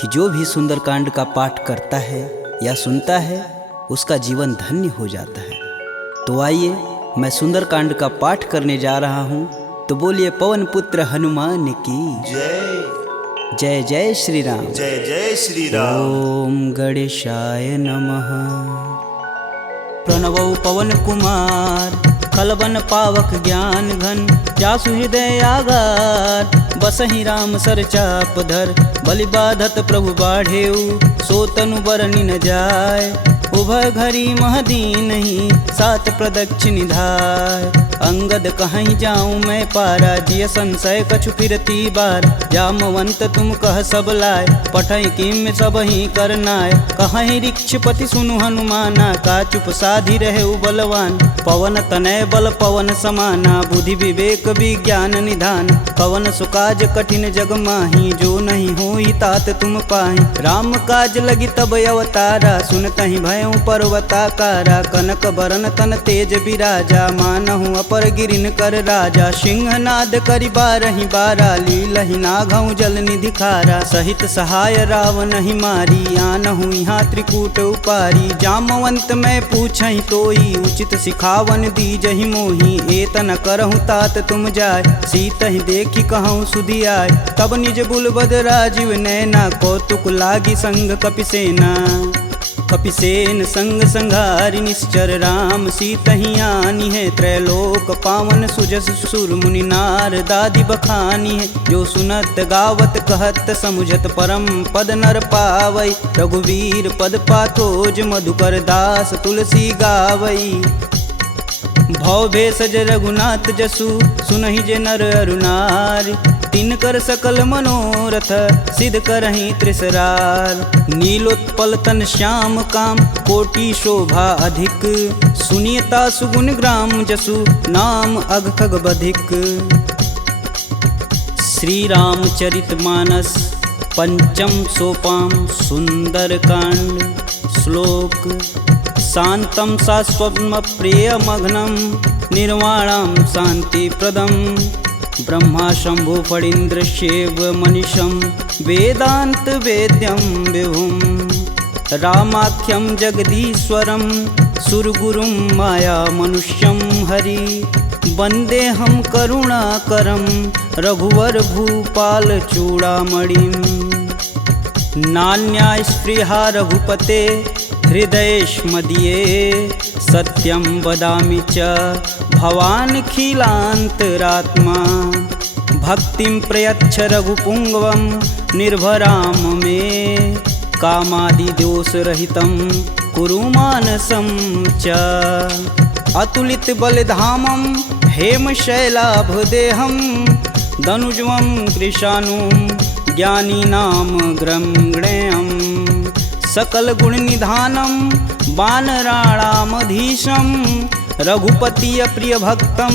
कि जो भी सुंदरकांड का पाठ करता है या सुनता है उसका जीवन धन्य हो जाता है। तो आइए मैं सुंदरकांड का पाठ करने जा रहा हूँ, तो बोलिए पवन पुत्र हनुमान की जय जय। जय श्री राम। जय जय श्री राम। ओम गणेशाय नमः। प्रणवौ पवन कुमार खलबन पावक ज्ञान घन, जासु हृदय आगार बसहि राम सर चाप धर। बलि बाधत प्रभु बाढ़ेऊ, सो तनु बरनि न जाय। उभय घरी महदीनहि, सात प्रदक्षिण धाय। अंगद कहीं जाऊं मैं पारा, जिय संशय कछु फिरती बार। जामवंत तुम कह सब लाय, पठई किम सब ही करनाय। कहीं ऋक्षपति सुनु हनुमाना, का चुप साधि रहे बलवान। पवन तनय बल पवन समाना, बुद्धि विवेक विज्ञान निधान। पवन सुकाज कठिन जग माही, जो नहीं होई तात तुम पाही। राम काज लगी तब अवतारा, सुनतहि भयउ पर्वताकारा। कनक बरन तन तेज बिराजा, मानहु अपर गिरिन कर राजा। सिंहनाद करि बारहि बारा, लीलहि नाघउ जल निधि खारा। सहित सहाय रावण ही मारी, आनहु यहाँ त्रिकूट उपारी। जामवंत मैं पूछहि तोई, उचित सिखावन दीजहि मोहि। एतन करहु तात तुम जाय, सीतहि देखि कहूँ सुधि आय। तब निज बुलबद राजीव नैना, कौतुक लागी संग कपिसेना। कपिसेन संग संघारि निश्चर, राम सीतहि आनी है। त्रैलोक पावन सुजस सुर मुनि नार दादि बखानी है। जो सुनत गावत कहत समुझत, परम पद नर पावई। रघुवीर पद पाथोज, मधुकर दास तुलसी गावई। भव भेषज रघुनाथ जसु, सुनहि जे नर अरुनार। तिनकर सकल मनोरथ, सिद्ध करहि त्रिसरार। नीलोत्पल तन श्याम काम, कोटि शोभा अधिक। सुनियता सुगुण ग्राम जसु, नाम अघ खग बधिक। श्री रामचरित मानस पंचम सोपान सुंदरकांड। श्लोक शांतं शाश्वतं प्रियमघ्नं, निर्वाणं शांतिप्रदं। ब्रह्मा शंभु फणीन्द्रस्यैव मनीषं, वेदांत वेद्यं विभुं। रामाख्यं जगदीश्वरं, सुरगुरुं माया मनुष्यं हरि। वन्देऽहं करुणाकरं, रघुवर भूपाल चूड़ामणिं। नान्या स्पृहा रघुपते, हृदयेष्मदीये। सत्यं वदामि च भवानखिलान्तरात्मा। भक्तिं प्रयच्छ रघुपुङ्गवं, निर्भराम मे। कामादिदोषरहितं कुरु मानसं च। अतुलित बलधामं, हेमशैलाभदेहं। दनुजवं कृशानुं, ज्ञानीनां ग्रंगणेयम्। सकल गुण निधानं, वानराणामधीशं। रघुपति प्रिय भक्तं,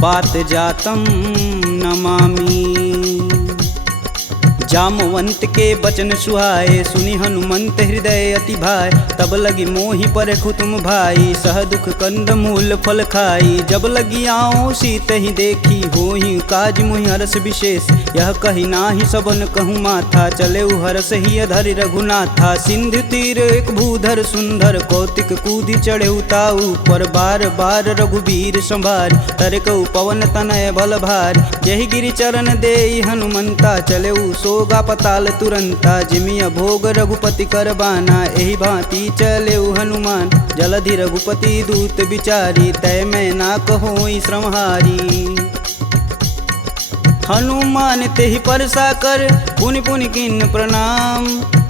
बात जातं नमामि। जामवंत के बचन सुहाए, सुनि हनुमंत हृदय अति भाय। तब लगी मोहि परखु तुम भाई, सह दुख कंद मूल फल खाई। जब लगी आओ सीत ही देखी, होहि काज मुहि हरस विशेष। यह कही नाही सबन कहूँ माथा, चले हरस ही अधरि रघुनाथा। सिंधु तीर एक भूधर सुंदर, कौतिक कूदि चढ़े ताऊ पर। बार बार रघुबीर संभार, तरकऊ पवन तनय बल भार। यही गिरि चरण देई हनुमंता, चले सोगा पताल तुरंता। जिमिया भोग रघुपति करबाना, एहि भांति चले हनुमान। जलधि रघुपति दूत बिचारी, तय मैं ना कहोई श्रमहारी। हनुमान तेहि परसा कर, पुनि पुनि किन्न प्रणाम।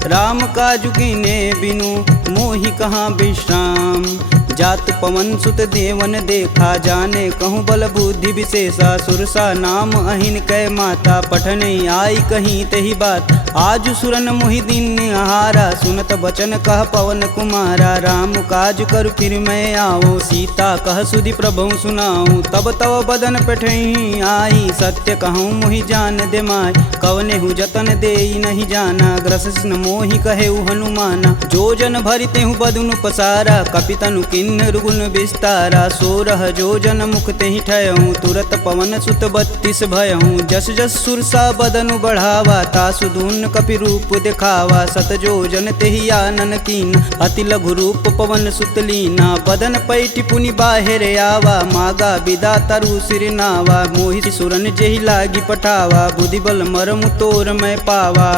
राम काजु कीने बिनु, मोहि कहाँ विश्राम। जात पवन सुत देवन देखा, जाने कहूँ बल बुद्धि विशेषा। सुरसा नाम अहिन कै माता, पठन आई कहीं तही बात। आज सुरन मोहि दिन आहारा, सुनत बचन कह पवन कुमारा। राम काज कर फिर मैं आओ, सीता कह सुधि प्रभु सुनाऊं। तब तव बदन पठई आई, सत्य कहूँ मोहि जान दे माय। कवने हु जतन देई नहीं जाना, ग्रसिन मोहि कहेउ हनुमाना। जो जन भरिते हूँ बदनु पसारा, कपितनु किन्नर गुण विस्तारा। 16 जो जन मुख तेहि ठयऊँ, तुरत पवन सुत 32 भयऊँ। जस जस सुरसा बदनु बढ़ावा, तासु दून मुन कपि रूप दिखावा, सत जो जन तेहि आनन कीन, अति लघु रूप पवन सुत लीना, बदन पैठि पुनि बाहिर आवा, मागा बिदा तरु सिर नावा, मोहि सुरन जेहि लागी पठावा, बुद्धि बल मरम तोर मैं पावा।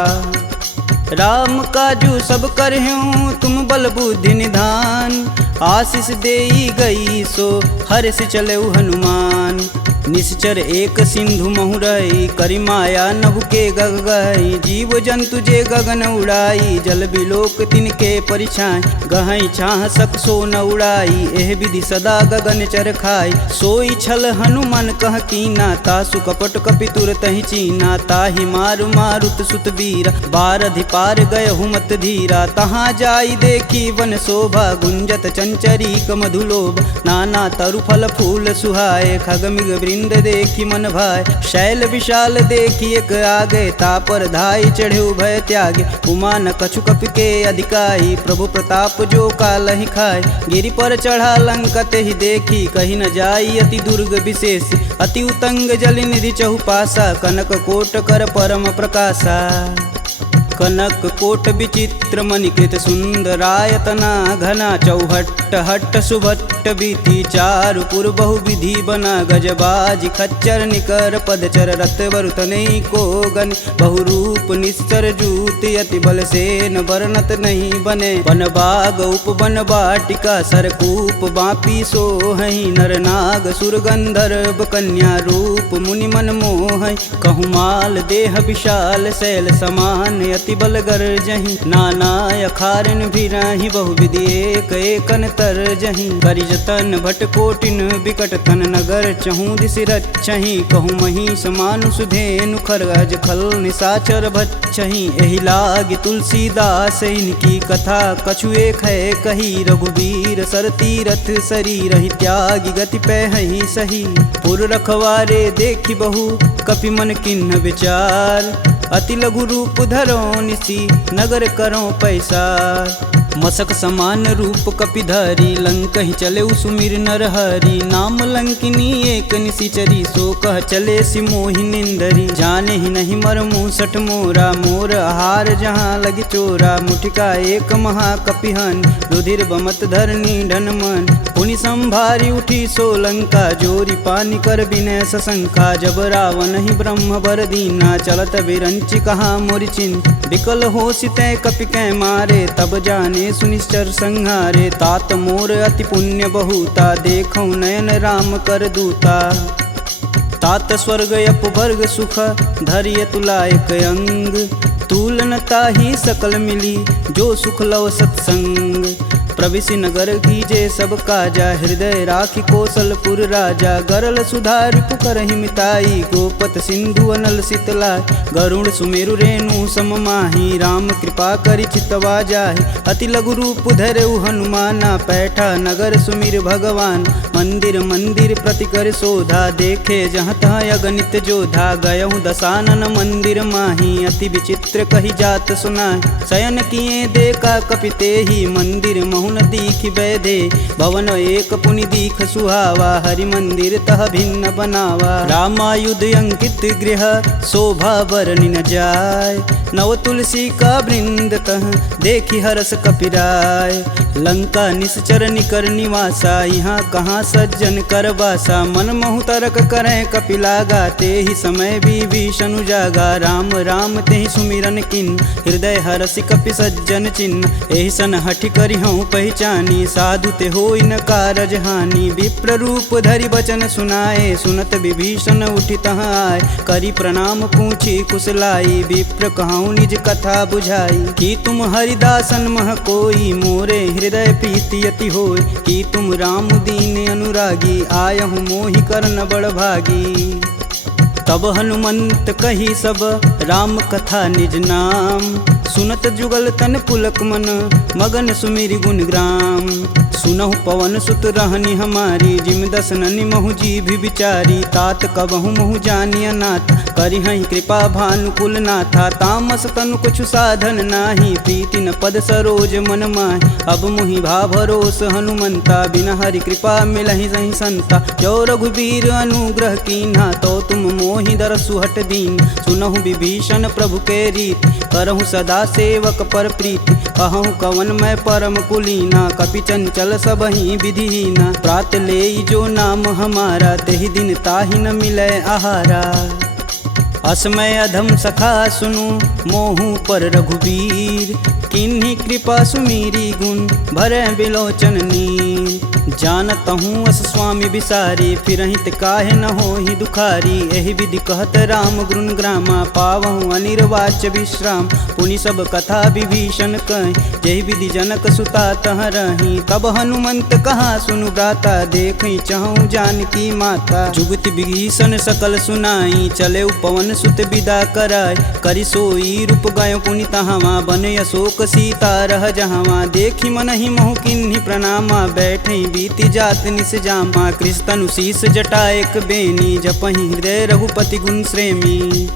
राम काजू सब करहूँ तुम बल बुद्धि निधान, आशीष देई गई सो हर्ष चलऊ हनुमान। निश्चर एक सिंधु महुरई, करि माया नभु के गग गई, जीव जंतु जे गगन उड़ाई, जल बिलोक तिनके परिछाई, गहई छाह सक सो न उड़ाई, एह विधि सदा गगन चर खाई, सोई छल हनुमान कह कीना, तासु कपट कपि तुरतहि चीना, ताहि मारु मारुत सुत वीर, बारधि पार गय हुमत धीरा, तहाँ जाई देखी वन शोभा, गुंजत चंचरीक मधुलोभ, नाना तरु फल फूल सुहाए, खग मृग वृंद देखी मन भाय, शैल विशाल देखी एक आगे, तापर धाई चढ़े भय त्यागे, उमा न कछु कपि के अधिकाई, प्रभु प्रताप जो कालहि खाए, गिरि पर चढ़ा लंका तेहि देखी, कही न जाई अति दुर्ग विशेष, अति उतंग जल निधि चहुपासा, कनक कोट कर परम प्रकाशा। कनक कोट विचित्र मणिकृत सुंदरायतना, घना चौहट्ट हट्ट सुभट्ट बीती, चारु पुर बहु विधि बना, गजबाजी खच्चर निकर पदचर, रथ वरुतनै को गन, बहुरूप निश्चर जूत, अति बल सेन वर्णत नहीं बने, वन बाग उपवन बाटिका, सरकूप बापी सोहहि, नर नाग सुर गंधर्व कन्या, रूप मुनि मन मोहै, कहूँ देह विशाल शैल समान, अति बल गर्जहि, नाना अखारन भिराहि, बहुविधि एक एकन तरजहि, करि जतन भट कोटिन बिकट तन, नगर चहूँ दिस रचहि, कहूँ महिष मानुष धेनु, खरगज खल निशाचर भक्षहि, एहि लागी तुलसीदास इनकी कथा, कछु एक है कही, रघुवीर सर तीरथ शरीर, त्यागी गति पैहि सही, पुर रखवारे देखी बहु कपि मन किन्ह विचार, अति लघु रूप धरो निसी नगर करो पैसार, मसक समान रूप कपिधरी, लंक ही चले सुमिर नर हरि, नाम लंकिनी एक निशिचरी, सो कह चले सि मोहि निंदरी, जाने ही नहीं मर मूसठ मोरा, मोर आहार जहाँ लगी चोरा, मुठिका एक महाकपिहन, रुधिर बमत धरनी ढन मन, पुनि संभारी उठी सो लंका, जोरी पानी कर बिनय सशंका, जब रावण ही ब्रह्म बर दीना, चलत बिरंचि कहा मोरि चिन्ह, विकल हो सितै कपि कै मारे, तब जाने सुनिश्चर संहारे, तात मोर अति पुण्य बहुता, देखौ नयन राम कर दूता, तात स्वर्ग अपवर्ग सुख, धरिय तुलायक अंग, तूलन ताहि सकल मिली, जो सुख लव सत्संग, प्रविशि नगर कीजे सब काजा, हृदय राखि कौशलपुर राजा, गरल सुधार पुकरहि मिताई, गोपत सिंधु अनल शीतलाय, गरुड़ सुमेरु रेणु सम माही, राम कृपा करि चितवा जाहि, अति लघु रूप धरऊ हनुमाना, पैठा नगर सुमिर भगवान, मंदिर मंदिर प्रति कर शोधा, देखे जहाँ तहाँ अगणित जोधा, गयहु दशानन मंदिर माही, अति विचित्र कही जात सुनाय, शयन किए देखा कपि तेहि, मंदिर महुन दीख बैधे, भवन एक पुनि दीख सुहावा, हरि मंदिर तह भिन्न बनावा, रामायुध अंकित गृह शोभा बरनि न जाय, नव तुलसी का वृंद तह देखी हरस कपिराय, लंका निश्चर निकर निवासा, यहाँ कहाँ सज्जन कर बासा, मन महु तरक करें कपिलागा, तेहि समय विभीषण जागा, राम राम तेहि सुमिरन किन, हृदय हरसि कपि सज्जन चिन्ह, एहि सन हठि करि हूँ पहचानी, साधु ते होई न कारज हानि, विप्र रूप धरि बचन सुनाए, सुनत विभीषण उठि तहाँ आए, करि प्रणाम पूछी कुशलाई, विप्र कहूँ निज कथा बुझाई, कि तुम हरिदासन मह कोई, मोरे हृदय प्रीति अति होय, कि तुम राम दीन अनुरागी, आयहु मोहि करन बड़ भागी, तब हनुमंत कही सब राम कथा निज नाम, सुनत जुगल तन पुलक मन, मगन सुमिरि गुण ग्राम, सुनहु पवन सुत रहनी हमारी, जिम दस ननि महु जी भी विचारी। तात कबहु महु जानी अनाथ, करिहहि कृपा भानुकुल नाथा। तामस तनु कुछु साधन नाही, प्रीति न पद सरोज मन माहि। अब मुहि भा भरोस हनुमंता, बिना हरि कृपा मिलहि सही संता। जो रघुबीर अनुग्रह कीन्हा, तो तुम मोहि दरसु हट दीन। सुनहु विभीषण प्रभु के रीति, करहु सदा सेवक पर प्रीति। कहूँ कवन मैं परम कुलीना, कपि चंचल सबहि विधिहीना। प्रात लेई जो नाम हमारा, तेहि दिन ताहि न मिलै आहारा। असमय अधम सखा सुनु, मोहु पर रघुबीर। किन्हीं कृपा सुमीरी गुण, भरै बिलोचन नीर। जानत हूँ अस स्वामी बिसारी, फिरहित काहे न होहि दुखारी। एहि विधि कहत राम गुण ग्रामा, पावहु अनिर्वाच्य विश्राम। पुनि सब कथा विभीषण कहि, जेहि विधि जनक सुता तह रही। तब हनुमंत कहा सुनु भ्राता, देखहि चहु जानकी माता। जुगति विभीषण सकल सुनाई, चले पवन सुत विदा कराई। करि सोई रूप गयो पुनि तहावा, बन अशोक सीता रह जहावा। देखि मनहि महु किन्हि प्रणामा, बैठे बीति जात निस जामा। कृष्ण शीस जटा एक बेनी, जपहि हृदय रघुपति गुण श्रेमी।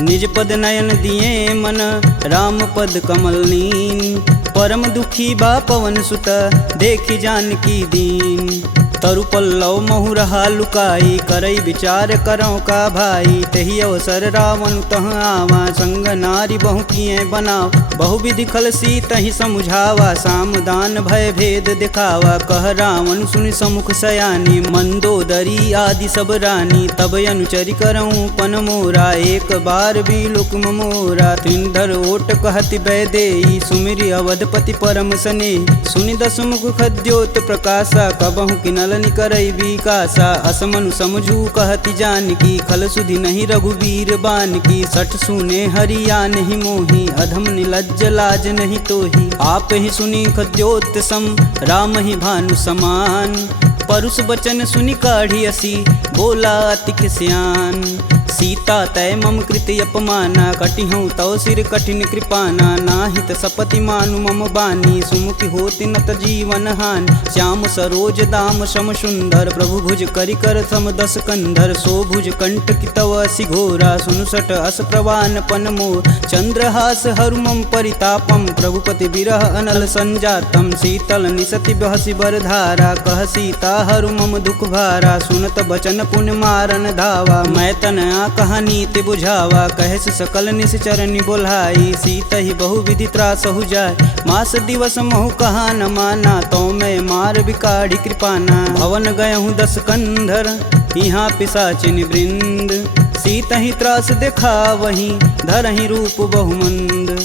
निज पद नयन दिए मन, राम पद कमल नीन। परम दुखी बा पवन सुत, देखि जानकी दीन। तरु पल्लव महु रहा लुकाई, करई विचार करौ का भाई। तही अवसर रावण तह आवा, संग नारी बहु किए बनाव। बहु विधि खल सीतहि समुझावा, साम दान भय भेद दिखावा। कह रावण सुनि समुख सयानी, मंदोदरी आदि सब रानी। तब अनुचरि करऊँ पन मोरा, एक बार भी लुक मोरा। त्रिंधर ओट कहति बैदेई, सुमिरि अवधपति परम स्नेही। सुनि दस मुख खद्योत प्रकाशा, कबहु किनल करई विकासा। असमनु समझू कहति जानकी, खल सुधि नहीं रघुबीर बान की। सठ सुने हरिया नहीं मोही, अधम निलज्ज लाज नहीं तोही। आप ही सुनी खद्योत सम, राम ही भानु समान। परुष बचन सुनि काढ़ी असी, बोला अति खिसियान। सीता तय मम कृति अपमाना, कटिहूँ तव सिर कठिन कृपाना। नाहित सपति मानु मम बानी, सुमुखी होति नत जीवन हानि। श्याम सरोज दाम सम सुंदर, प्रभु भुज करि कर सम दस कंधर। सो भुज कंठ की तव असि घोरा, सुनुसट अस प्रवान पन मोर। चंद्रहास हरु मम परितापम, प्रभुपति बिरह अनल संजातम। शीतल निसति बहसि बरधारा, कह सीता हरु मम दुख भारा। सुनत बचन पुन मारन धावा, मैं तन कहानी ते बुझावा। कहस सकल निश्चरनि बोलाई, सीत ही बहु विधि त्रास हो जाय। मास दिवस महु कहा न माना, तो मैं मार बिकाढ़ी कृपाना। भवन गयहूँ दस कंधर, यहाँ पिशाचिन वृंद। सीत ही त्रास देखा वहीं, धरहि रूप बहुमंद।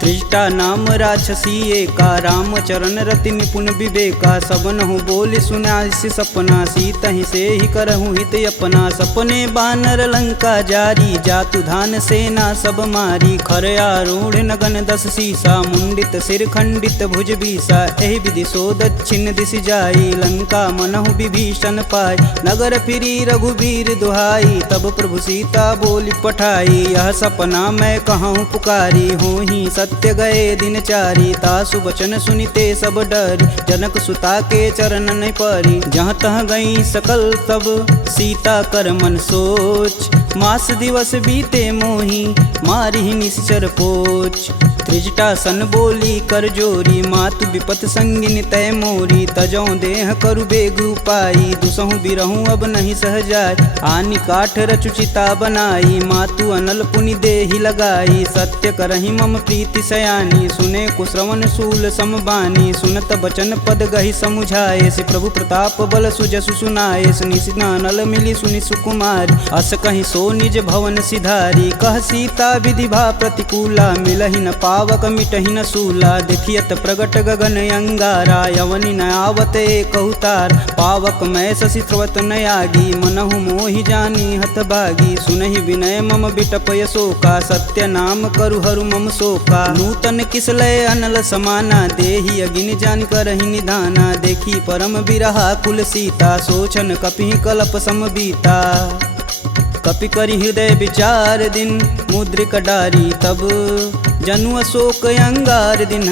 त्रिजटा नाम राक्षसी एका, राम चरण रति निपुण विवेका। सबनहु बोली सुनासि सपना, सीत ही से ही करहु हित अपना। सपने बानर लंका जारी, जातु धान सेना सब मारी। खर आरूढ़ नगन दस सीसा, मुंडित सिर खंडित भुज बीसा। एहि विधि सो दक्षिण दिश जाई, लंका मनहु विभीषण पाई। नगर फिरी रघुबीर दुहाई, तब प्रभु सीता बोली पठाई। यह सपना मैं कहूँ पुकारी, होहि सत्य गए दिन चारी। तासु बचन सुनिते सब डरी, जनक सुता के चरण नहीं परी। जहाँ तह गई सकल तब सीता कर मन सोच। मास दिवस बीते मोही, मारी निश्चर पोच। त्रिजटा सन बोली कर जोरी, मातु विपत संगिन तय मोरी। तजौ देह करु बेगु पाई, दुसहु बिरहु अब नहीं सह जाय। आनि काठ रचुचिता बनाई, मातु अनल पुनि देहि लगाई। सत्य करहि मम प्रीति सयानी, सुने कुश्रवण शूल समबानी। सुनत बचन पद गहि समुझाए, से प्रभु प्रताप बल सुजसु सुनाए। निशिना नल मिली सुनि सुकुमारी, अस कहि सो निज भवन सिधारी। कह सीता विधि भा प्रतिकूला, मिलहि न पावक मिटहि न सूला। देखियत प्रगट गगन अंगारा, यवनि न आवत एकहु तार। पावक मैं शशि स्रवत न आगी, मनहु मोहि जानी हत भागी। सुनहि विनय मम बिटपय शोका, सत्य नाम करु हरु मम शोका। नूतन किसलय अनल समाना, देहि अगिन जान करहि निधाना। देखी परम बिरहा कुल सीता, सोचन कपि कलप सम बीता। कपि करि हृदय विचार दिन, मुद्रिक डारी तब। जनु अशोक अंगार दिन,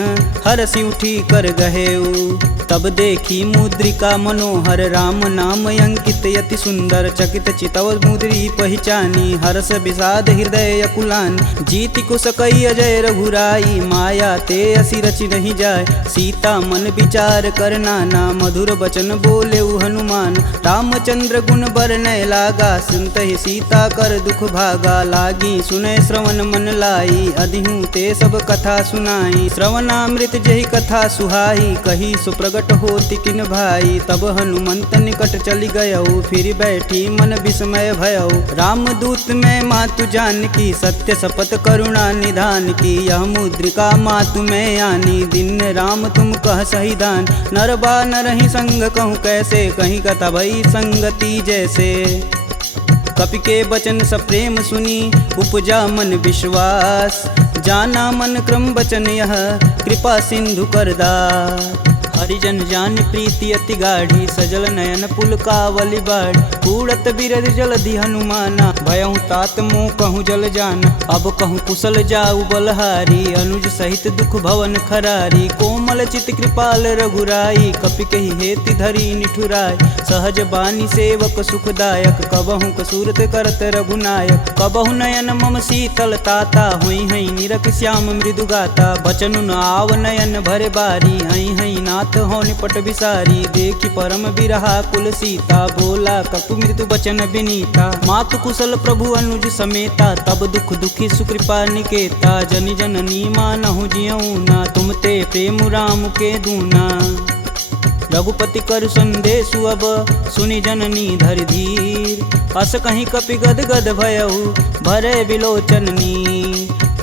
हरसि उठी कर गहेऊ। तब देखी मुद्रिका मनोहर राम नाम अंकित यति सुंदर चकित चितव मुद्री पहचानी हर्ष विषाद हृदय अकुलान जीति कुश कई अजय रघुराई माया ते असी रचि नहीं जाय सीता मन विचार कर नाना मधुर वचन बोले हनुमान रामचंद्र गुण बरनय लागा सुनत ही सीता कर दुख भागा लागी सुनय श्रवण मन लाई अधिहूँ ते सब कथा सुनाई श्रवणामृत जही कथा सुहाई कही सुप्रगट होति किन भाई तब हनुमंत निकट चली गयऊ फिर बैठी मन विस्मय भयऊ रामदूत में मातु जानकी सत्य शपथ करुणा निधान की यह मुद्रिका मातु में आनी दिन राम तुम कह सही दान नरबा नरहि संग कहूँ कैसे कहीं कथा भई संगति जैसे कपि के बचन सप्रेम सुनी उपजा मन विश्वास जाना मन क्रम बचन यह कृपा सिंधु करदा हरिजन जान प्रीति अति गाढ़ी सजल नयन पुल कावली बाढ़ कूड़त बिरद जलधि हनुमाना भयहु तात मोह कहूँ जल जान अब कहूँ कुशल जाऊ बलहारी अनुज सहित दुख भवन खरारी कोमल चित कृपाल रघुराई कपि कही हेति धरी निठुराय सहज बानी सेवक सुखदायक कबहु कसूरत करत रघुनायक कबहु नयन मम शीतल ताता हुई हई निरख श्याम मृदु गाता बचनु न आव नयन भरे बारी हई हई नाथ हो निपट विसारी देखी परम बिरहा कुल सीता बोला कपु मृदु बचन विनीता मातु कुशल प्रभु अनुज समेता तब दुख दुखी सुकृपा निकेता जनि जननी मानहु जियऊ ना तुम ते प्रेम राम के दूना रघुपति कर संदेशु अब सुनि जननी धर धीर अस कहीं कपि गद गद भयऊ भरे विलोचननी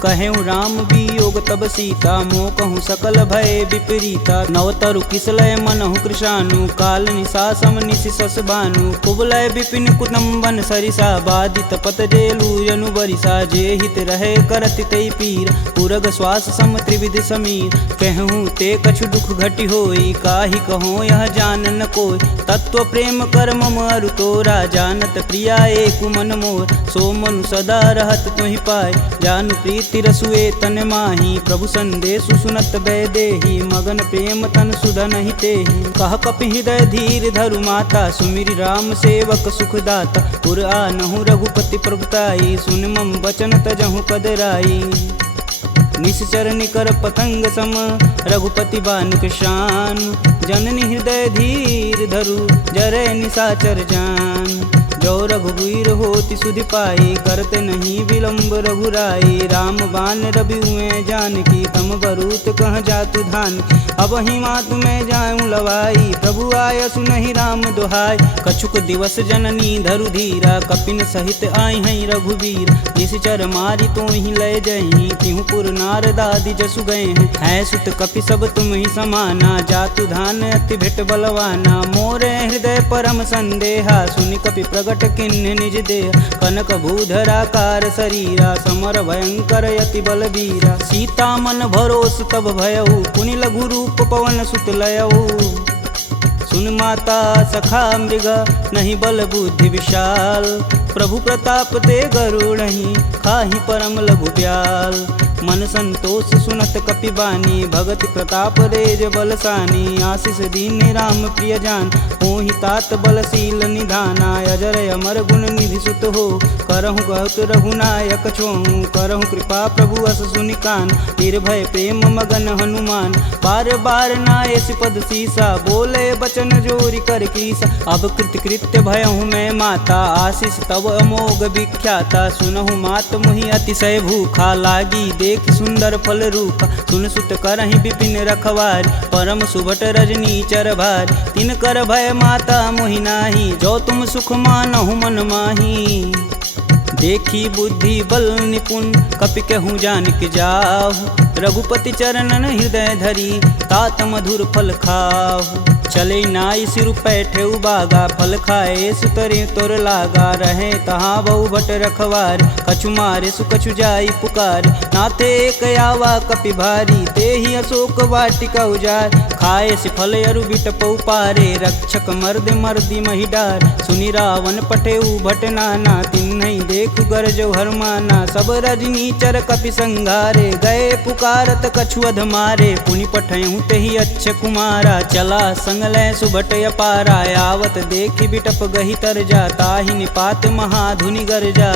कहेऊ राम वियोग तब सीता मोह कहूँ सकल भय विपरीता नवतरु किसलय मनहु कृशानु काल निशा सम निशिस बानु कुबलय विपिन कुतुम्बन सरिसा बादित पत जेलु यनु बरिसा जे हित रहे करति तै पीर पुरग श्वास सम त्रिविध समीर कहूँ ते कछु दुख घटि होई काहि कहो यह जान न कोय तत्व प्रेम कर मम अरु तोरा जानत प्रिया एक मन मोर सो मनु सदा रहत तुहि पाय जानु प्रीति तिरसुए तन माही प्रभु संदेशु सुनत बैदेही मगन प्रेम तन सुधन ही तेहि कह कपि हृदय धीर धरु माता सुमिरि राम सेवक सुखदाता पुर आनहु रघुपति प्रभुताई सुन मम वचन तजहु कदराई निश्चर निकर पतंग सम रघुपति बान कृशान जननी हृदय धीर धरु जरे निशाचर जान जो रघुवीर होति सुधि पाई करते नहीं विलम्ब रघुराई राम बान रवि हुए जानकी तम बरूत कह जातु धान अब ही मातु में जाऊं लवाई प्रभु आय सुनहि राम दुहाई कछुक दिवस जननी धरु धीरा कपिन सहित आई हैं रघुवीर निश्चर मारी तो ही लय जही तिहु पुर नारदादि जसु गए हैं सुत कपि सब तुम ही समाना जातु धान अति भेट बलवाना मोरे हृदय परम संदेहा सुनि कपि प्रगट किन्ह निज देह कनक भूधराकार शरीरा समर भयंकर यति बलबीरा सीता मन भरोस तब भयऊ पुनि लघु रूप पवन सुत लयऊ सुन माता सखा मृग नहीं बल बुद्धि विशाल प्रभु प्रताप ते गरुड़हि खाहि परम लघु ब्याल मन संतोष सुनत कपिबानी भगत प्रताप रेज बलसानी आशीष दीन राम प्रिय जान होहि तात बलशील निधाना अजर अमर गुण निधि सुत हो करहु कहत रघुनायक छोहु करहु कृपा प्रभु अस सुनिकान निर्भय प्रेम मगन हनुमान बार बार नायस पद सीसा बोले बचन जोरी कर कीसा अब कृत्य भयहु मैं माता आशीष तब अमोघ विख्याता सुनहु मात मुहि अतिशय भूखा लागी देख सुंदर फल रूप सुन सुत करहि विपिन रखवार परम सुभट रजनी चर भार तिन कर भय माता मोहि नाही जो तुम सुख मानहु मन माही देखी बुद्धि बल निपुण कपि कहूँ जानिक जाहु रघुपति चरणन हृदय धरी तात मधुर फल खाहु चले नाई सिर पैठे बागा, फल खाए सुतरे तोर लागा। रहे तहाँ बहु भट रखवार, कछु मारे सु कछु जाई पुकार। नाथे एक आवा कपि भारी, ते ही अशोक वाटिका उजार। खाए से फल अरु बिटप पारे, रक्षक मर्द मर्दी महिडार। सुनि रावण पठेऊ भट नाना, तिन्हि देखु गरजौ हरमाना। सब रजनी चर कपि संघारे, गए पुकारत कछु अध मारे। पुनि पठयहु तेहि अच्छ कुमारा, चला संग लै सुभट अपारा। आवत देखि बिटप गही तरजा, ताहि निपात महाधुनि गरजा।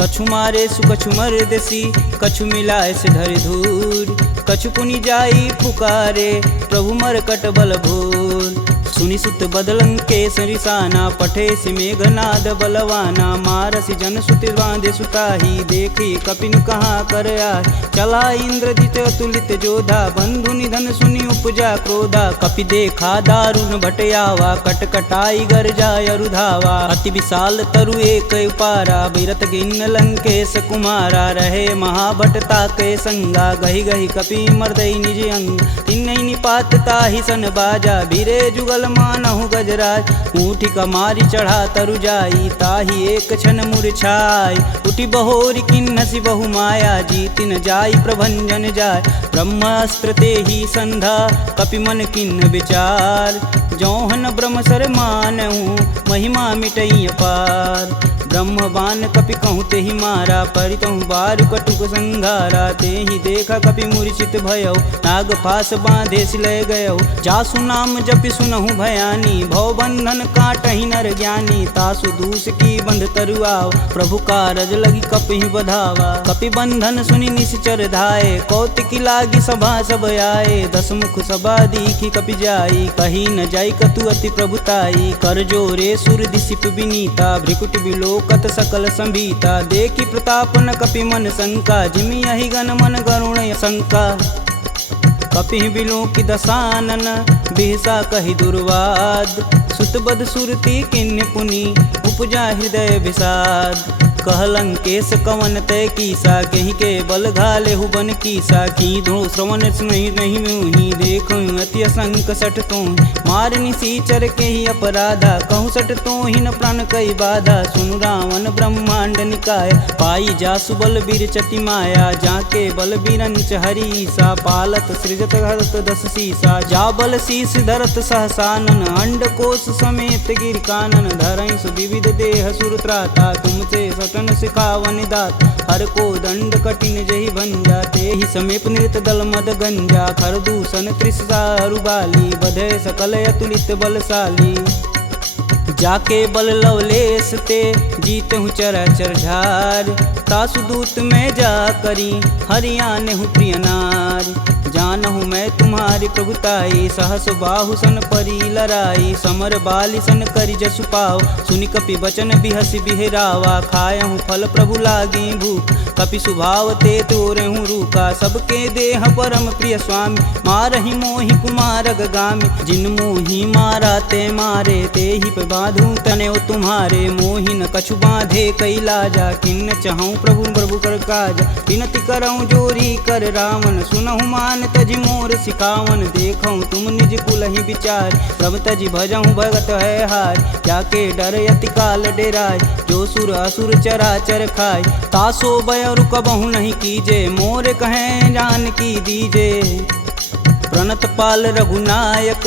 कछु मारे सु कछु मर्देसी, कछु मिलाए से धरि धूर। कछु पुनि जाई पुकारे, प्रभु मरकट बल भूर। सुनि सुत बदलं के सरिसाना, पठे सि मेघनाद बलवाना। मारसि जन सुति बांधे सुताही, देखी कपिन कहाँ कर आए। चला इंद्रजित अतुलित जोधा, बंधु निधन सुनि उपजा क्रोधा। कपि देखा दारुण भटयावा, कटकटाई गरजा अरुधावा। अति विशाल तरु एक उपारा, बिरत गिन्न लंकेश कुमारा। रहे महाभटता के संगा, गही गही कपि मर्दई निज अंग। तिन्हि निपात ताहि सन बाजा, बीरे जुगल मानहु गजराज। ऊँठी कमारी चढ़ा तरु जाई, ताहि एक क्षण मूर्छाई। उठी बहोरी किन्नसी बहु माया, जीतिन जाई प्रभंजन जाय। ब्रह्मास्त्र तेहि संधा, कपि मन किन्न विचार। जौहन ब्रह्म सर मानहु, महिमा मिटई अपार। ब्रह्म बान कपि कहूँ तेहि मारा, परितहु बारु कटुक संघारा। तेहि देखा कपि मूर्छित भयौ, नाग फास बांधे सिलय गयौ। जासु नाम जपि सुनहु भयानी, भव बंधन काटहि नर ज्ञानी। तासु दूस की बंध तरुआव, प्रभु कारज लगी कपि बधावा। कपि बंधन सुनि निश्चर धाये, कौतिकी लागी सभा सब आए। दस मुख सभा दीखी कपि जाई, कही न जाई कतु अति प्रभुताई। कर जोरे सुर दिसिप विनीता, भ्रिकुट बिलोकत सकल संभीता। देखी प्रताप न कपि मन शंका, जिमि यही गण मन गरुण शंका। कपि बिलोकि दसानन, बिहसा कहि दुर्वाद। सुतबद सुरति किन्ह पुनि, उपजा हृदय विषाद। कहलंकेश कवन तय कीसा, कहीं के बल घाले हुबन कीसा। की धो श्रवण नहीं नहीं मुहि, देखो अति असंक सठ तो। मार निसीचर के ही अपराधा, कहूँ सठ तो ही न प्राण कई बाधा। सुनु रावण ब्रह्मांड निकाय, पाई जासु बल बीर चटी माया। जाके बल बीरंच हरीसा, पालत सृजत हरत दस सीसा। जा बल शीस धरत सहसानन, अंड कोश समेत गिर कानन। धरई सुविविध देह सुर त्राता, तुमसे सटन सिखावन दात। हर को दंड कठिन जही भंजा, तेहि समीप नृत दल मद गंजा। खर दूषण त्रिषा अरुबाली, बधे सकल अतुलित बलशाली। जाके बल लवलेश ते, जीतहु चराचर झार। तासु दूत में जा करी, हरियाणहु प्रिय नार। जानहु मैं तुम्हारी प्रभुताई, सहस बाहु सन परी लराई। समर बाली सन करि जसु पाव, सुनि कपि बचन बिहसि बिहरावा। खायहु फल प्रभु लागी भूख, कपि सुभाव ते तोरहु रूखा। सबके देह परम प्रिय स्वामी, मारहि मोहि कुमार गगामी। जिन मोहि मारा ते मारे, तेहि पे बांधु तने तुम्हारे। मोहि न कछु बांधे कई लाजा, किन्न चहूँ प्रभु प्रभु कर काज। विनति करऊँ जोरी कर रावण, सुनहु मान तजि मोर सिखावन। देखऊँ तुम निज कुलहि विचार, प्रभ तजि भजहु भगत है हार। जाके डर यति काल डेराय, जो सुर असुर चराचर खाय। तासो बयरु कबहु नहीं कीजे, मोर कहें जान की दीजे। प्रणत पाल रघुनायक,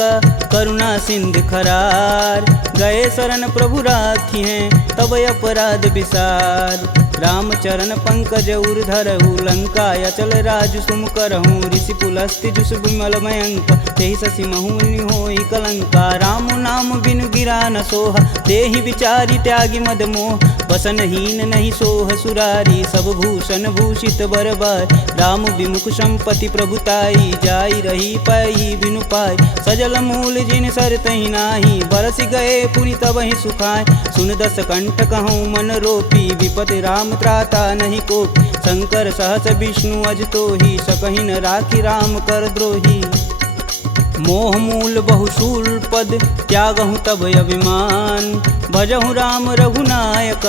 करुणा सिंध खरार। गए शरण प्रभु राखी हैं, तब अपराध विसार। रामचरण पंकज उर धरहु, लंका अचल राजु सुम करहु। ऋषि पुलस्ति जुस विमल मयंक, तेहि शशि महुनि होई कलंका। राम नाम बिनु गिरा न सोहा, देहि विचारि त्यागी मद मोह। वसनहीन नहीं सोह सुरारी, सब भूषण भूषित बरबार। राम विमुख संपत्ति प्रभुताई, जाई रही पाई बिनु पाई। सजल मूल जिन सर तहि नाही, बरस गए पुनि तबहि सुखाय। सुन दस कंठ कहूँ मन रोपी, विपति राम त्राता नहीं कोपी। शंकर सहस विष्णु अज तोहि, सकहि न राखी राम कर द्रोही। मोह मूल बहुशूल पद, त्यागहु तब अभिमान। भजहु राम रघुनायक,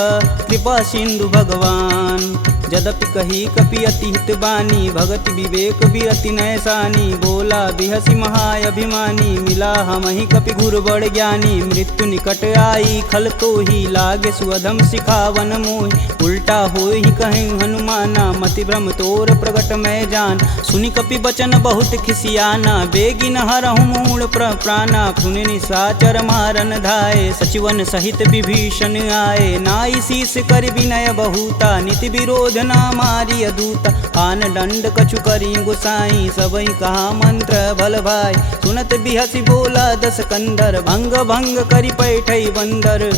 कृपा सिंधु भगवान। यद्यपि कही कपि अति हित बानी, भगति विवेक बिरति नैसानी। बोला बिहसी महाय अभिमानी, मिला हमहि कपि गुर बड़ ज्ञानी। मृत्यु निकट आई खल तो ही, लागे सुअधम सिखावन मोहि। उल्टा होई कहीं हनुमाना, मति भ्रम तोर प्रगट मैं जान। सुनि कपि बचन बहुत खिसियाना, बेगिन हरहु मूल प्राणा। पुनि निशाचर मारन धाये, सचिवन सहित विभीषण आए। नाई शीस कर विनय बहुता, नीति विरोध ना मारी अदूता। आन दंड कछु करी गुसाई, सबई कहा मंत्र बल भाई। सुनत बिहसी बोला दस कंदर, भंग भंग करि पैठई बंदर।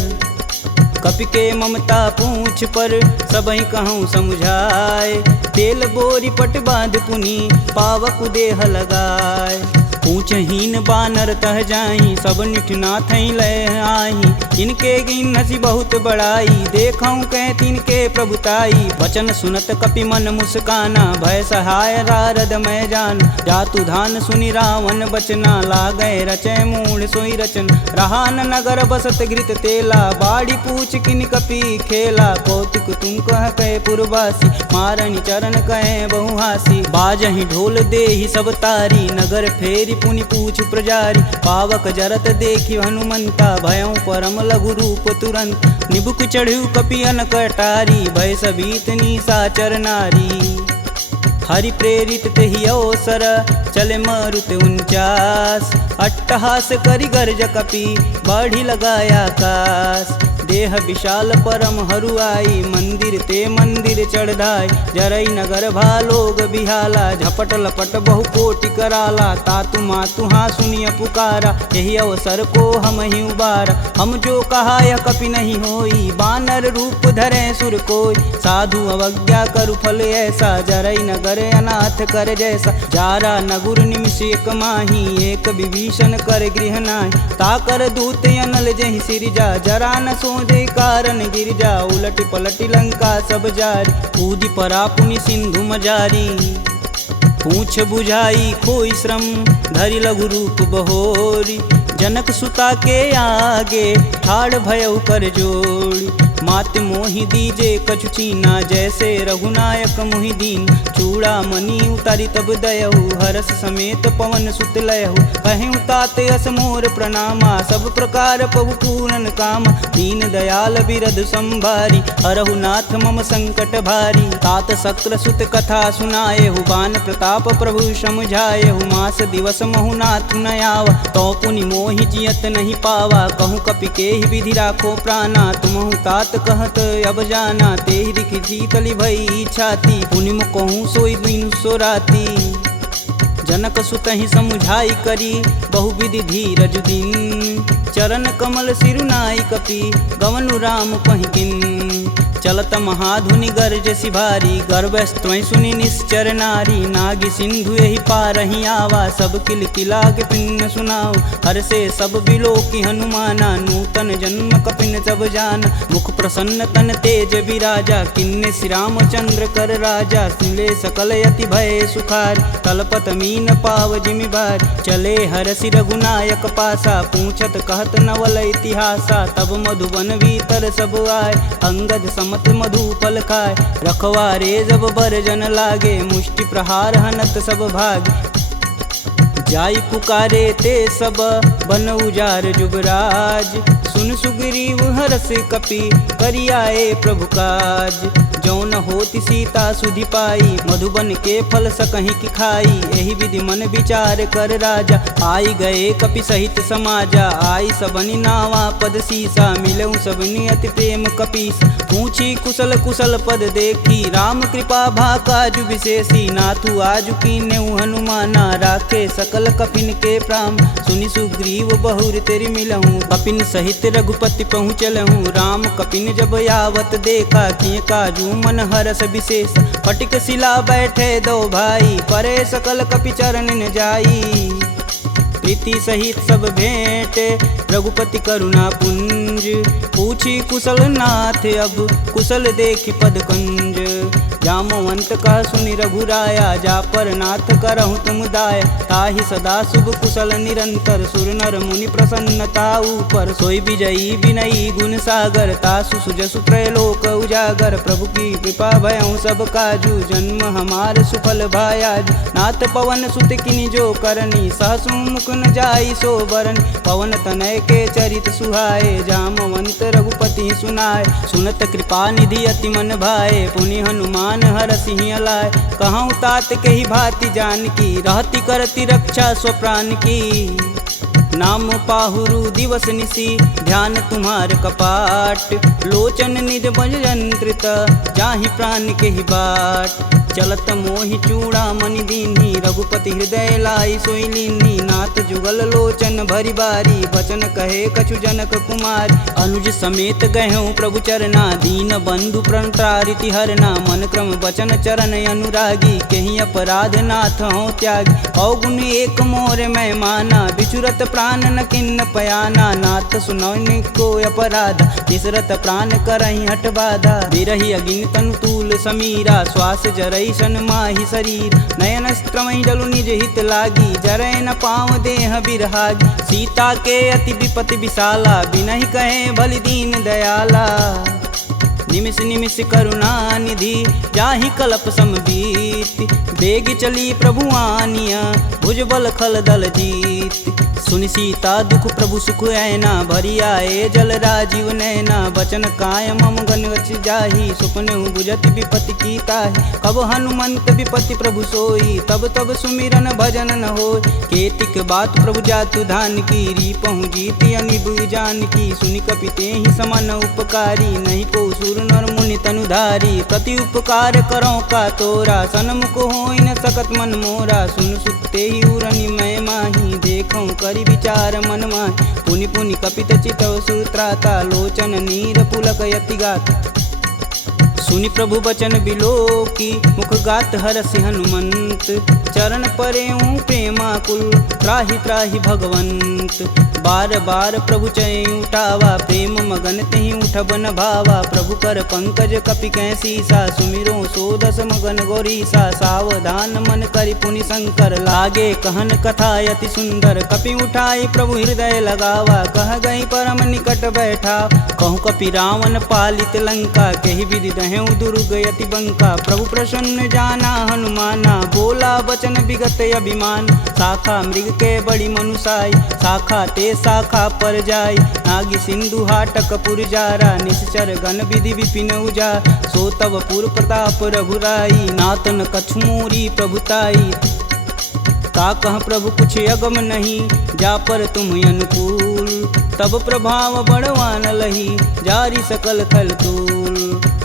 कपि के ममता पूछ पर, सबई कहूँ समझाए। तेल बोरी पट बांध पुनि, पावक देह लगाए। पूछहीन बानर तह जाही, सब निठना थई लय आही। इनके गिन हसी बहुत बड़ाई, देखऊँ कह तिनके प्रभुताई। वचन सुनत कपि मन मुस्काना, भय सहाय नारद मैं जान। जातु धान सुनि रावण बचना, लागय रचय मूढ़ सोई रचन। रहा न नगर बसत घृत तेला, बाड़ी पूछ किन कपि खेला। कौतुक तुम कह कहे पुरवासी, मारनि चरण कहे बहुहासी। बाजहि ढोल देहि सब तारी, नगर फेरी पुनि पूछ प्रजारी। पावक जरत देखि हनुमंता, भयं परम लघु रूप तुरंत। निबुक चढ़ु कपि अनक अटारी, भय सबीत निशाचर नारी। हरि प्रेरित तेहि अवसर, चले मारुत 49। अट्टहास करि गर्ज कपि, बाढ़ि लगाया आकाश। देह विशाल परम हरुआई, मंदिर ते मंदिर चढ़ाई। जरई नगर भालोग बिहाला, झपट लपट बहु कोटि कराला। तातु मातु हाँ सुनिय पुकारा, यही अवसर को हम ही उबारा। हम जो कहा यह कपि नहीं होई, बानर रूप धरे सुर कोई। साधु अवज्ञा करु फल ऐसा, जरई नगर अनाथ कर जैसा। जारा नगुर निमिष एक माही, एक विभीषण कर गृह नाहि। ताकर दूत अनल जहि सिरजा, जरा न सो दे कारण गिरजा। उलटि पलटि लंका सब जारी, कूदि परा पुनि सिंधु मजारी। पूछ बुझाई खोई श्रम, धरि लघु रूप बहोरी। जनक सुता के आगे, ठाड़ भयउ कर जोड़ी। मात मोहि दीजे कछु चीना, जैसे रघुनायक मोहि दीन। चूड़ा मणि उतारी तब दयहु, हरस समेत पवन सुत लयहु। कहें तात यस मोर प्रणामा, सब प्रकार प्रभु पूरन काम। दीन दयाल बिरध संभारी, हरहु नाथ मम संकट भारी। तात शक्र सुत कथा सुनाएहु, बान प्रताप प्रभु समझाएहु। मास दिवस महु नाथ न आवा, तो पुनि मोहि जियत नहीं पावा। कहूँ कपि केहि विधि राखो प्राणा, तुमहु तात कहत अब जाना। तेहि दिखि शीतलि भई छाती, पुनि कहूँ सोई दिन सो राती। जनक सुतहि समुझाई करी, बहुविधि धीरज दिन। चरण कमल सिरुनाई कपि, गवनु राम पहिकिन। चलत महाधुनि गर्ज सिभारी, गर्भस्त्वं सुनि निश्चर नारी। नागी सिंधु यही पारहि आवा, सब किल किला के पिन सुनाओ। हर से सब बिलोकि हनुमाना, नूतन जन्म कपिन सब जान। मुख प्रसन्न तन तेज विराजा, किन्ने श्री रामचंद्र कर राजा। सुले सकल यति भय सुखार, तलपत मीन पाव जिमि बार। चले हरसि रघुनायक पासा, पूछत कहत नवल इतिहासा। तब मधुबन भीतर सब आए, अंगद मत मधुपल खाए। रखवारे जब बरजन लागे, मुष्टि प्रहार हनत सब भाग। जाई पुकारे ते सब, बन उजार जुबराज। सुन सुग्रीव हरस कपि, करियाए प्रभु काज। जौन होति सीता सुधि पाई, मधुबन के फल सकहि की खाई। एहि विधि मन विचार कर राजा, आई गए कपि सहित समाजा। आई सबनि नावा पद सीसा, मिलऊँ सबनि अति प्रेम कपीस। पूछी कुशल कुशल पद देखी, राम कृपा भा काजु विशेषी। नाथु आजु कीन्हु हनुमाना, राखे सकल कपिन के प्राम। सुनि सुग्रीव बहुर तेरि मिलहूँ, कपिन सहित रघुपति पहुँचलहूँ। राम कपिन जब यावत देखा, किए काजू मन हरस विशेष। फटिक शिला बैठे दो भाई, परे सकल कपि चरण न जाई। प्रीति सहित सब भेंट, रघुपति करुणा पुंज। पूछी कुशल नाथ अब, कुशल देखि पद कंज। जामवंत कह सुनि रघुराया, जा पर नाथ करहु तुम दाया। ताहि सदा शुभ कुशल निरंतर, सुर नर मुनि प्रसन्नता ऊपर। सोई विजयी विनयी गुण सागर, तासु सुजसु त्रैलोक उजागर। प्रभु की कृपा भयउ सब काजू, जन्म हमार सुफल भायाज। नाथ पवन सुत किनि जो करनी, सहसु मुख न जाई सो बरन। पवन तनय के चरित सुहाए, जामवंत रघुपति सुनाए। सुनत कृपा निधि अति मन भाए, पुनि हनुमान हरषि लाए। कहूँ तात के ही भांति जानकी, रहती करती रक्षा स्वप्राण की। नाम पाहुरु दिवस निशि, ध्यान तुम्हार कपाट। लोचन निज बज यंत्रित, जाहि प्राण के ही बाट। चलत मोहि चूड़ामणि दीन्ही, रघुपति हृदय लाई सोई लीन्ही। नाथ जुगल लोचन भरि बारी, बचन कहे कछु जनक कुमार। अनुज समेत गहूँ प्रभु चरना, दीन बंधु प्रणतारिति हरना। मन क्रम वचन चरण अनुरागी, केहि अपराध नाथ हो त्यागी। अवगुण एक मोर मैं माना, बिछुरत प्राण न किन्न पयाना। नाथ सुनौनि को अपराध, तिसरत प्राण करहि हठ बाधा। बिरहि अगिन तनु तूल समीरा, श्वास जरई सन माहि शरीर। नयन स्त्रमहि जलु निज हित लागी, जरै न पाँव देह बिरहागी। सीता के अति विपति विशाला, बिनहि कहे बलि दीन दयाला। निमिष निमिष करुणा निधि, जाहि कल्प समबीति। बेग चली प्रभु आनिया, भुजबल खल दल जीत। सुनि सीता दुख प्रभु सुख ऐना, भरी आए जल राजीव नैना। बचन काय मम गन गच जाहि, सुपने बुझत विपति की ताहि। कब हनुमंत विपति प्रभु सोई, तब तब सुमिरन भजन न होय। केतिक बात प्रभु जातु धान की, रीपहु जीति अनिब जानकी। सुनि कपि तेहि समन उपकारी, नहीं को सुर नर मुनि तनुधारी। प्रति उपकार करो का तोरा, सनमुख होई न सकत मन मोरा। सुन सुते ही उरनि मैं माही, देखऊँ करि विचार मन माहि। पुनि पुनि कपित चितव सुत्राता, लोचन नीर पुलक यति गाता। सुनि प्रभु बचन बिलोकी, मुख गात हरषि हनुमंत। चरण परेऊँ प्रेमाकुल, त्राहि त्राहि भगवंत। बार बार प्रभु चै उठावा, प्रेम मगन तेहि उठब न भावा। प्रभु कर पंकज कपि कैसीसा, सुमिरो सोदस मगन गौरीसा। सावधान मन करि पुनि शंकर, लागे कहन कथा अति सुंदर। कपि उठाई प्रभु हृदय लगावा, कह गई परम निकट बैठा। कहूँ कपि रावण पालित लंका, केहि विधि दहें दुर्ग यति बंका। प्रभु प्रसन्न जाना हनुमाना, बोला वचन विगत अभिमान। शाखा मृग के बड़ी मनुसाई, शाखा ते शाखा पर जाई। नागी सिंधु हाटक पुरजारा, निश्चर गण विधि विपिन उजार। सो तब पुर प्रताप रघुराई, नातन कछु मोरी प्रभुताई। का कह प्रभु कुछ अगम नहीं, जा पर तुम अनुकूल। तब प्रभाव बड़वान लही, जारी सकल खल तूल।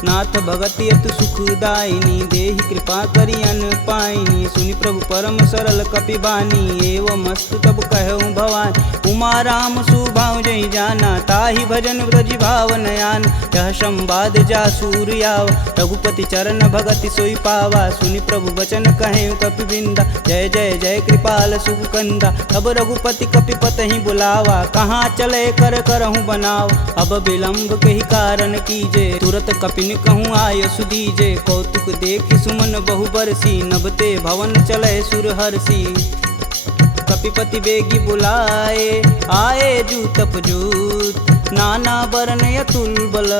नाथ भगति अतु सुखदायिनी, देहि कृपा करि अन पाइनी। सुनि प्रभु परम सरल कपि बानी, एवं मस्तु तब कहऊँ भवानी। उमा राम सुभाव जहि जाना, ताहि भजन ब्रज भाव नयान। यह संवाद जासूर आव, रघुपति चरण भगति सोई पावा। सुनि प्रभु वचन कहें कपि बिंदा, जय जय जय कृपाल सुख कंदा। तब रघुपति कपि पतहि बुलावा, कहाँ चले कर करहूँ बनाव। अब विलंब के ही कारण कीजे, तुरत कपिन कहूँ आय सुदीजे। कौतुक देख सुमन बहु बरसी, नभते भवन चले सुर हर्षि। कपिपति बेगी बुलाए, आए जूत पजूत। नाना वरण अतुल बल,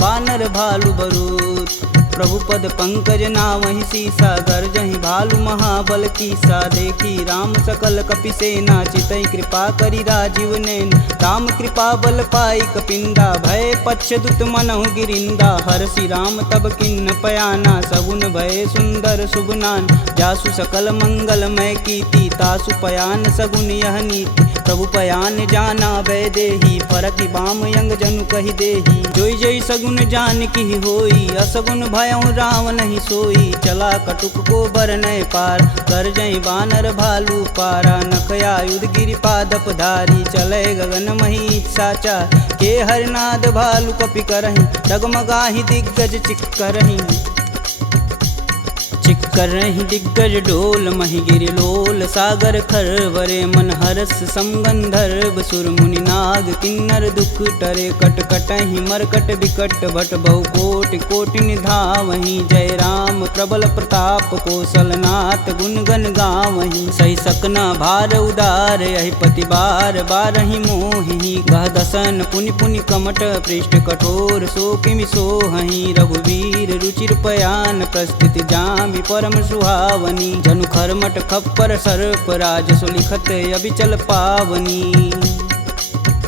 बानर भालु बरूत। प्रभु पद पंकज नावहि सीसा, गर्जहि भालु महाबल कीसा। देखी राम सकल कपि सेना, चितई कृपा करि राजीव नैन। राम कृपा बल पाई कपिंदा, भय पश्चदुत मनहु गिरिंदा। हर्षि राम तब किन्न पयाना, सगुन भय सुंदर शुभनान। जासु सकल मंगलमय कीर्ति, तासु पयान सगुन यह नीति। प्रभु पयान जाना भय देही, फरकि बाम यंग जनु कहि देही। जोई जोई सगुन जान की होई, असगुन भयउ राम नहीं सोई। चला कटुक को बरनय पार, कर जई बानर भालू पारा। नखया युध गिरिपादप धारी, चले गगन मही साचा। के हरनाद भालू कपि करहि, डगमगाहि दिग्गज चिक्करहि। चिक्करहि दिग्गज ढोल महि गिरिलोल। सागर खरवरे मन हरस समगंधर्व। सुर मुनि नाग किन्नर दुख टरे, कट कटहि मरकट बिकट भट बहु कोट। कोटि कोटि निधावहीं। जय राम प्रबल प्रताप कौशलनाथ गुण गण गावहीं। सही सकना भार उदार यही पति बार बारहि मोहि। गह दसन पुनि पुनि कमट पृष्ठ कठोर सो किमि सोहहीं। रघुवीर रुचिर पयान प्रस्थिति जामि परम सुहावनी। जनु खरमट खप्पर सर्प राज सुलिखत अबिचल पावनी।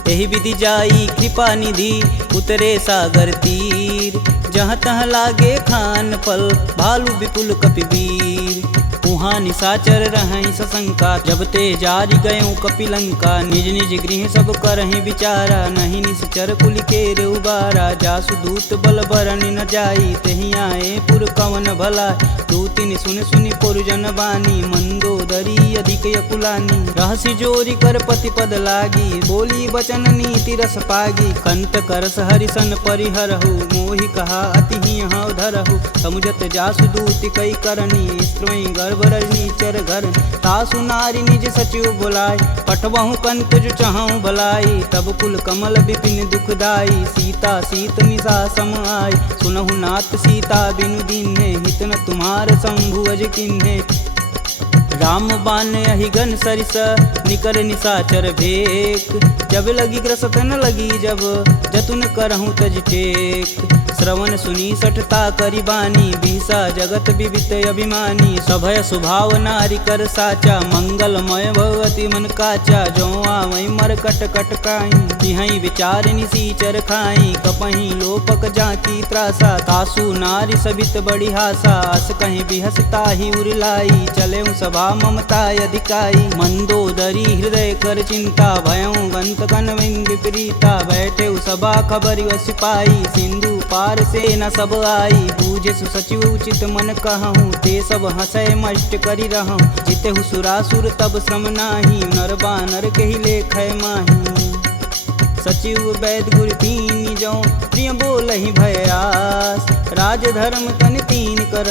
एहि विधि जाई कृपा निधि उतरे सागर तीर। जहाँ तहाँ लागे खान फल भालू विपुल कपिवीर। उहाँ निशाचर रहहीं सशंका जब ते जारि गयों कपिलंका। निज निज गृह सब करहीं विचारा नहीं निश्चर कुल केर उबारा। जासु दूत बल बरनि न जाई तेहि आए पुर कवन भला। दूतिन सुन सुनि पुरजन बानी मंदोदरी अधिक यकुलानी। रहसि जोरी कर पति पद लागी बोली बचन नीति रस पागी। कंत करस हरिसन परिहरहु मोहि कहा अति हौ धरहु। समुझत जासु दूति कई करनी स्त्रोई गर्भ रजनी चर घर। तासु नारी निज सचिव बुलाय पठबहु कंत जो चाहूं भलाई। तब कुल कमल विपिन दुखदाई सीता सीत निशा सम आय। सुनहु नाथ सीता बिनु दीन्हे हित न तुम्हार शंभु अज किन्हे। राम बान अहिगन सरिस निकर निशाचर भेक। जब लगी ग्रसत न लगी जब जतुन करहूँ तज टेक। श्रवण सुनी सठता करी बानी बिहसा जगत विवित अभिमानी। सभय स्वभाव नारी कर साचा मंगलमय भगवती मन काचा। जो आवै मर कट कट काई तिहै विचार निसीचर खाई। कपहीं लोपक जाकी त्रासा तासु नारी सबित बड़ी हासा। अस कहीं बिहसता ही उरलाई चले सभा ममता अधिकाई। मंदोदरी हृदय कर चिंता भयं गंत कनविन विपरीता। बैठे सभा खबर सिपाही सिंधु पार से न सब आई। बूझे सुसचिव उचित मन कहूँ ते सब हंसय मष्ट करी रहूँ। जितेहु सुरासुर तब श्रम नाही नर बानर के ही लेखय माही। सचिव वैद गुर तीन जो प्रिय बोलहि भयास। राज धर्म तन तीन कर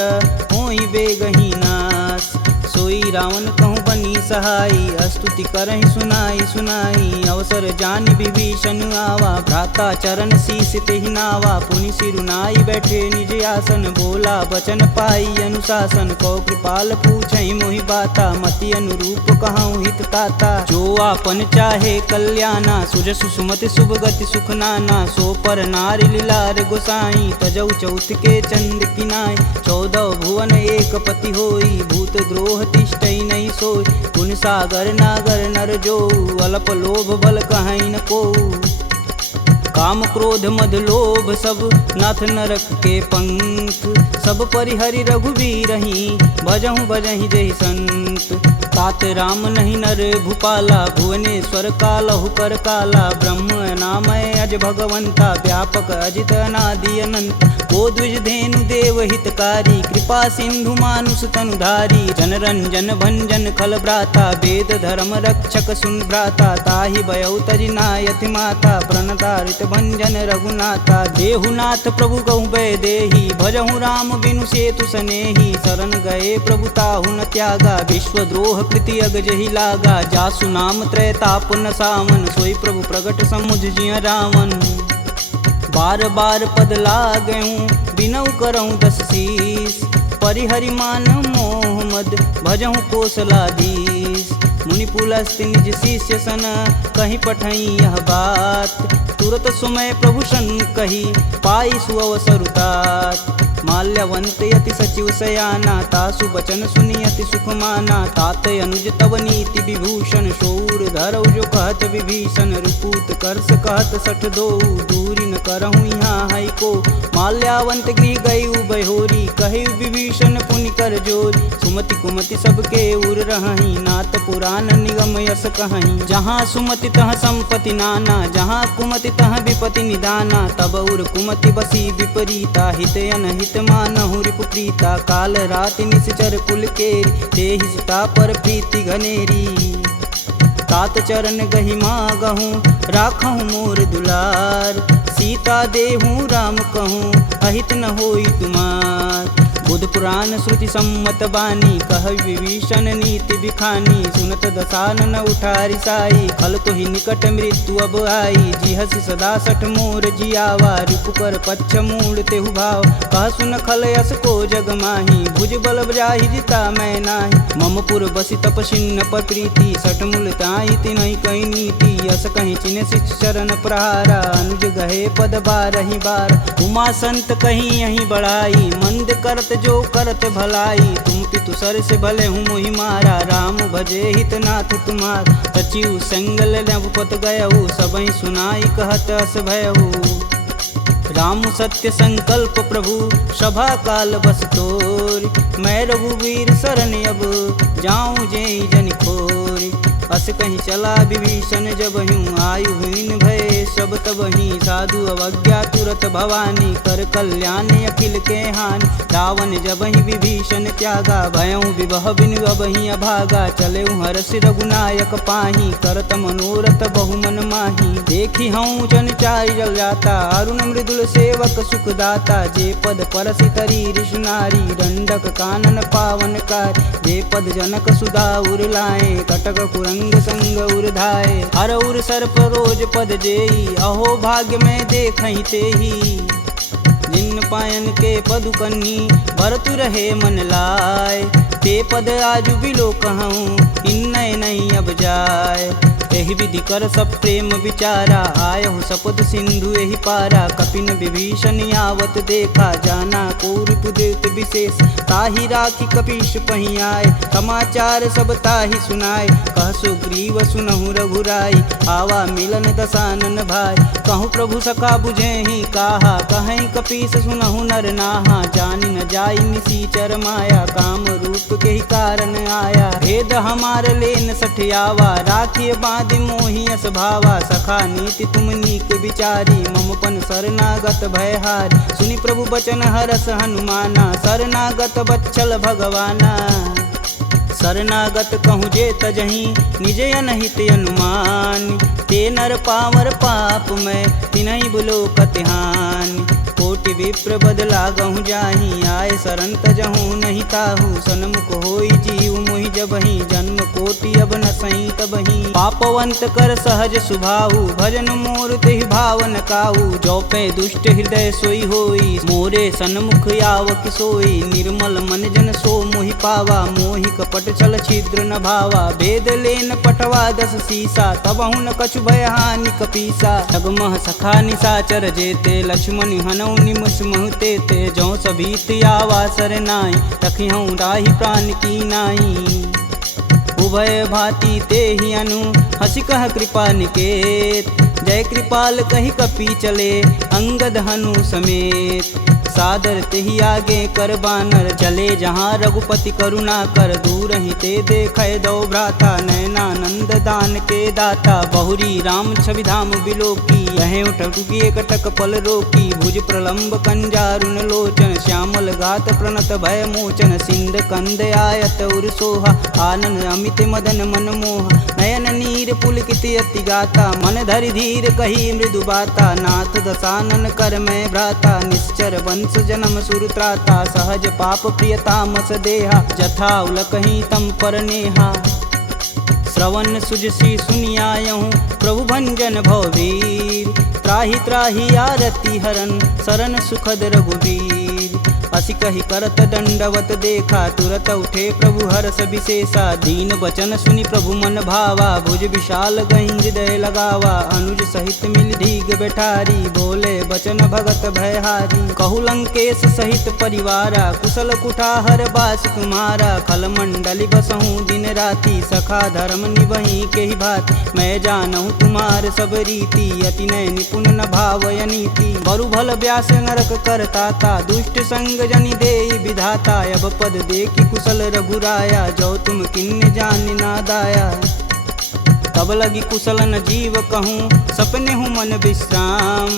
होई बेगही नास। सोई रावण कहूँ बनी सहाई स्तुति करहि सुनाई सुनाई। अवसर जान विभीषण आवा भ्राता चरण शीस तेहि नावा। पुनि सिरुनाई बैठे निज आसन बोला बचन पाई अनुशासन। कौ कृपाल पूछहि मोहि बाता मति अनुरूप कहूँ हित ताता। जो आपन चाहे कल्याणा सुजसु सुमति शुभ गति सुख नाना। सो पर नारी लीलार गोसाई तजौ चौथ के चंद किनाय। 14 भुवन एक पति होई भूत द्रोह तिष्ठई नहीं सोई। गुण सागर नागर नर जो अल्प लोभ बल कहीं न को। काम क्रोध मद लोभ सब नाथ नरक के पंख। सब परिहरि रघुवीरहि भजहु भजहि जहि संत। तात राम नहीं नर भूपाला भुवनेश्वर कालहु कर काला। ब्रह्म नामय अज भगवंता व्यापक अजित अनादि अनंत। को द्विज धेनु देव हितकारी कृपा सिंधु मानुष तनुधारी। जन रंजन भंजन खल भ्राता वेद धर्म रक्षक सुन भ्राता। ताहि भयउ तजि नायति माता प्रणतारित भंजन रघुनाथा। देहुनाथ प्रभु कहु भय देहि भजहु राम बिनु सेतु सनेहि। शरण गए प्रभु ताहु न त्यागा विश्वद्रोह कृति अगजहि लागा। जासु नाम त्रैताप न सावन सोई प्रभु प्रगट समुझ जिय रावण। बार बार पद लागऊं बिनऊ करऊं 10 शीस। परिहरि मान मोह मद भजहु कौशलाधीश। मुनि पुलस्त निज शिष्य सन कहीं पठई यह बात। तुरत सुमय प्रभु सन कही पाई सुअवसरुतात। माल्यवंत यति सचिव सयाना तासु बचन सुनियति सुख माना। तात अनुज तव नीति विभूषण शौर धरौ जो कहत विभीषण। रुपूत करस कहत सठ दो दूरी न करहूँ यहाँ है को। माल्यावंत गृह गई बहोरी कहे विभीषण पुनि कर जोरी। सुमति कुमति सबके उर रही नाथ पुराण निगम यस कहीं। जहाँ सुमति तह संपत्ति नाना जहाँ कुमति तह विपति निदाना। तब उर कुमति बसी विपरीता हित अनहित मानहु रिपुप्रीता। काल रात निश्चर कुल केरी तेहि सीता पर प्रीति घनेरी। तात चरण गहि मागहूँ राखहूँ मोर दुलार। सीता देहूँ राम कहूँ अहित न होई तुमार। बुध पुराण श्रुति सम्मत बानी, कह विभीषण नीति बिखानी। सुनत दसानन उठारी साई, खल तो ही निकट मृत्यु अब आई। जिहसि सदा सठ मोर जियावा, रिपुकर पच्छ मूड़ तेहु भाव। कह सुन खल यस को जग माही, भुज बल जाहि जिता मैं नाही। मम पुर बसि तपसिन्न पर प्रीति, सठ मूल ताहि तिन्हि कही नीति। यस कहीं चिन्ह शिष चरण प्रहारा, अनुज गहे पद बारहि बार। उमा संत कहीं यहीं बढ़ाई, मंद करत जो करत भलाई। तुम पितु सर से भले हूँ मोहि मारा, राम भजे हित नाथ तुम्हार। सचिव संगल नवपत गयहु, सबहि सुनाई कहत अस भयहु। राम सत्य संकल्प प्रभु, सभा काल बस तोरि। मैं रघुवीर शरण अब, जाऊं जेहि जन खोरि। अस कहीं चला विभीषण जब हूँ, आयुहीन भय सब तब ही। साधु अवज्ञा तुरत भवानी, कर कल्याण अखिल के हानि। रावण जब ही विभीषण त्यागा, भयऊँ विवह बिनु अब ही अभागा। चले हरष रघुनायक पाही, करत मनोरथ बहु मन माही। देखी हूँ जन चारि जल जाता, अरुण मृदुल सेवक सुखदाता। जे पद परसि तरी ऋषि नारी, दंडक कानन पावन कार। जे पद जनक सुधा उर लाए, कटक कुरंग संग उर धाये। हर उर सर्प रोज पद जेई, अहो भाग्य में देखहि तेहि। जिन पायन के पदु कन्ही, भरतु रहे मन लाय। ते पद आजु बिलो कहूँ, इन्नय नहीं अब जाय। एहि विधि कर सब प्रेम विचारा, आयहु सपद सिंधु एहि पारा। कपिन विभीषण आवत देखा, जाना कौरव देत विशेष। ताहि राखी कपीश पही आए, समाचार सब ताहि सुनाए। कह सुग्रीव सुनहु रघुराई, आवा मिलन दसानन भाई। कहूँ प्रभु सखा बुझेहि काहा, कहीं कपीस सुनहु नर नाहा। जानि न जाई निसीचर माया, काम रूप के ही कारण आया। भेद हमार लेन सठियावा, राखिय बांधि मोहि अस भावा। सखा नीति तुम नीक विचारी, मम पन शरणागत भयहारी। सुनि प्रभु बचन हरस हनुमाना, शरणागत बच्चल भगवाना। शरणागत कहूँ जे तजहि, निज अनहित अनुमान। ते नर पावर पाप में, तिन्हि बुलो कतिहान। कोटि विप्र बदला गहूँ जाहि, आय शरण तजहूँ नहीं ताहू। सन्मुख होई जीव मोहि जबहि, जन्म कोटि अब न सही तबहि। पापवंत कर सहज सुभाऊ, भजन मोर तेहि भावन काऊ। जो पे दुष्ट हृदय सोई होई, मोरे सन्मुख आव किसोई। निर्मल मन जन सो मोहि पावा, मोहि कपट छल छिद्र न भावा। भेद लेन पटवा दस सीसा, तबहु न कछु भय हानि कपीसा। जगमह सखा निशाचर जेते, लक्ष्मण हनौ निमस महते ते। जो सभीत आवा सरनाई, तखिहूँ राहि प्राण की नाई। उभय भांति ते ही अनु, हसी कह कृपा निकेत। जय कृपाल कही कपी चले, अंगद हनु समेत। सादर तेहि आगे कर बानर, चले जहाँ रघुपति करुणा कर। दूर ही ते देखे दो भ्राता, नयनानंद दान के दाता। बहुरी राम छवि धाम बिलोकी, यह उठुकी कटक पल रोकी। भुज प्रलंब कंजारुन लोचन, श्यामल गात प्रणत भय मोचन। सिंध कंद आयत उर सोहा, आनन अमित मदन मन मोह। नयन नीर पुलकित अति गाता, मन धरि धीर कही मृदु बाता। नाथ दसानन कर मैं भ्राता, निश्चर वंश जन्म सुर त्राता। सहज पाप प्रियतामस देहा, जथा उलकहि तम पर नेहा। श्रवण सुजसी सुनियायहूँ, प्रभु भंजन भववीर। त्राहि त्राहि आरती हरन, शरण सुखद रघुवीर। असी कही करत दंडवत देखा, तुरत उठे प्रभु हर्ष विशेषा। दीन वचन सुनि प्रभु मन भावा, भुज विशाल गहि हृदय लगावा। अनुज सहित मिल धीग बैठारी, बोले बचन भगत भयहारी। कहु लंकेश सहित परिवारा, कुशल कुठाहर बास तुम्हारा। खल मंडली बसहूँ दिन राति, सखा धर्म निबहि के ही भात। मैं जानहूँ तुम्हार सब रीति, अति नय निपुण न भावय नीति। बरु भल व्यास नरक करताता, दुष्ट संग जनि देई विधाता। अब पद देखि कुशल रघुराया, जो तुम किन्ने जान ना दाया। तब लगी कुशल न जीव कहूँ, सपने हूँ मन विश्राम।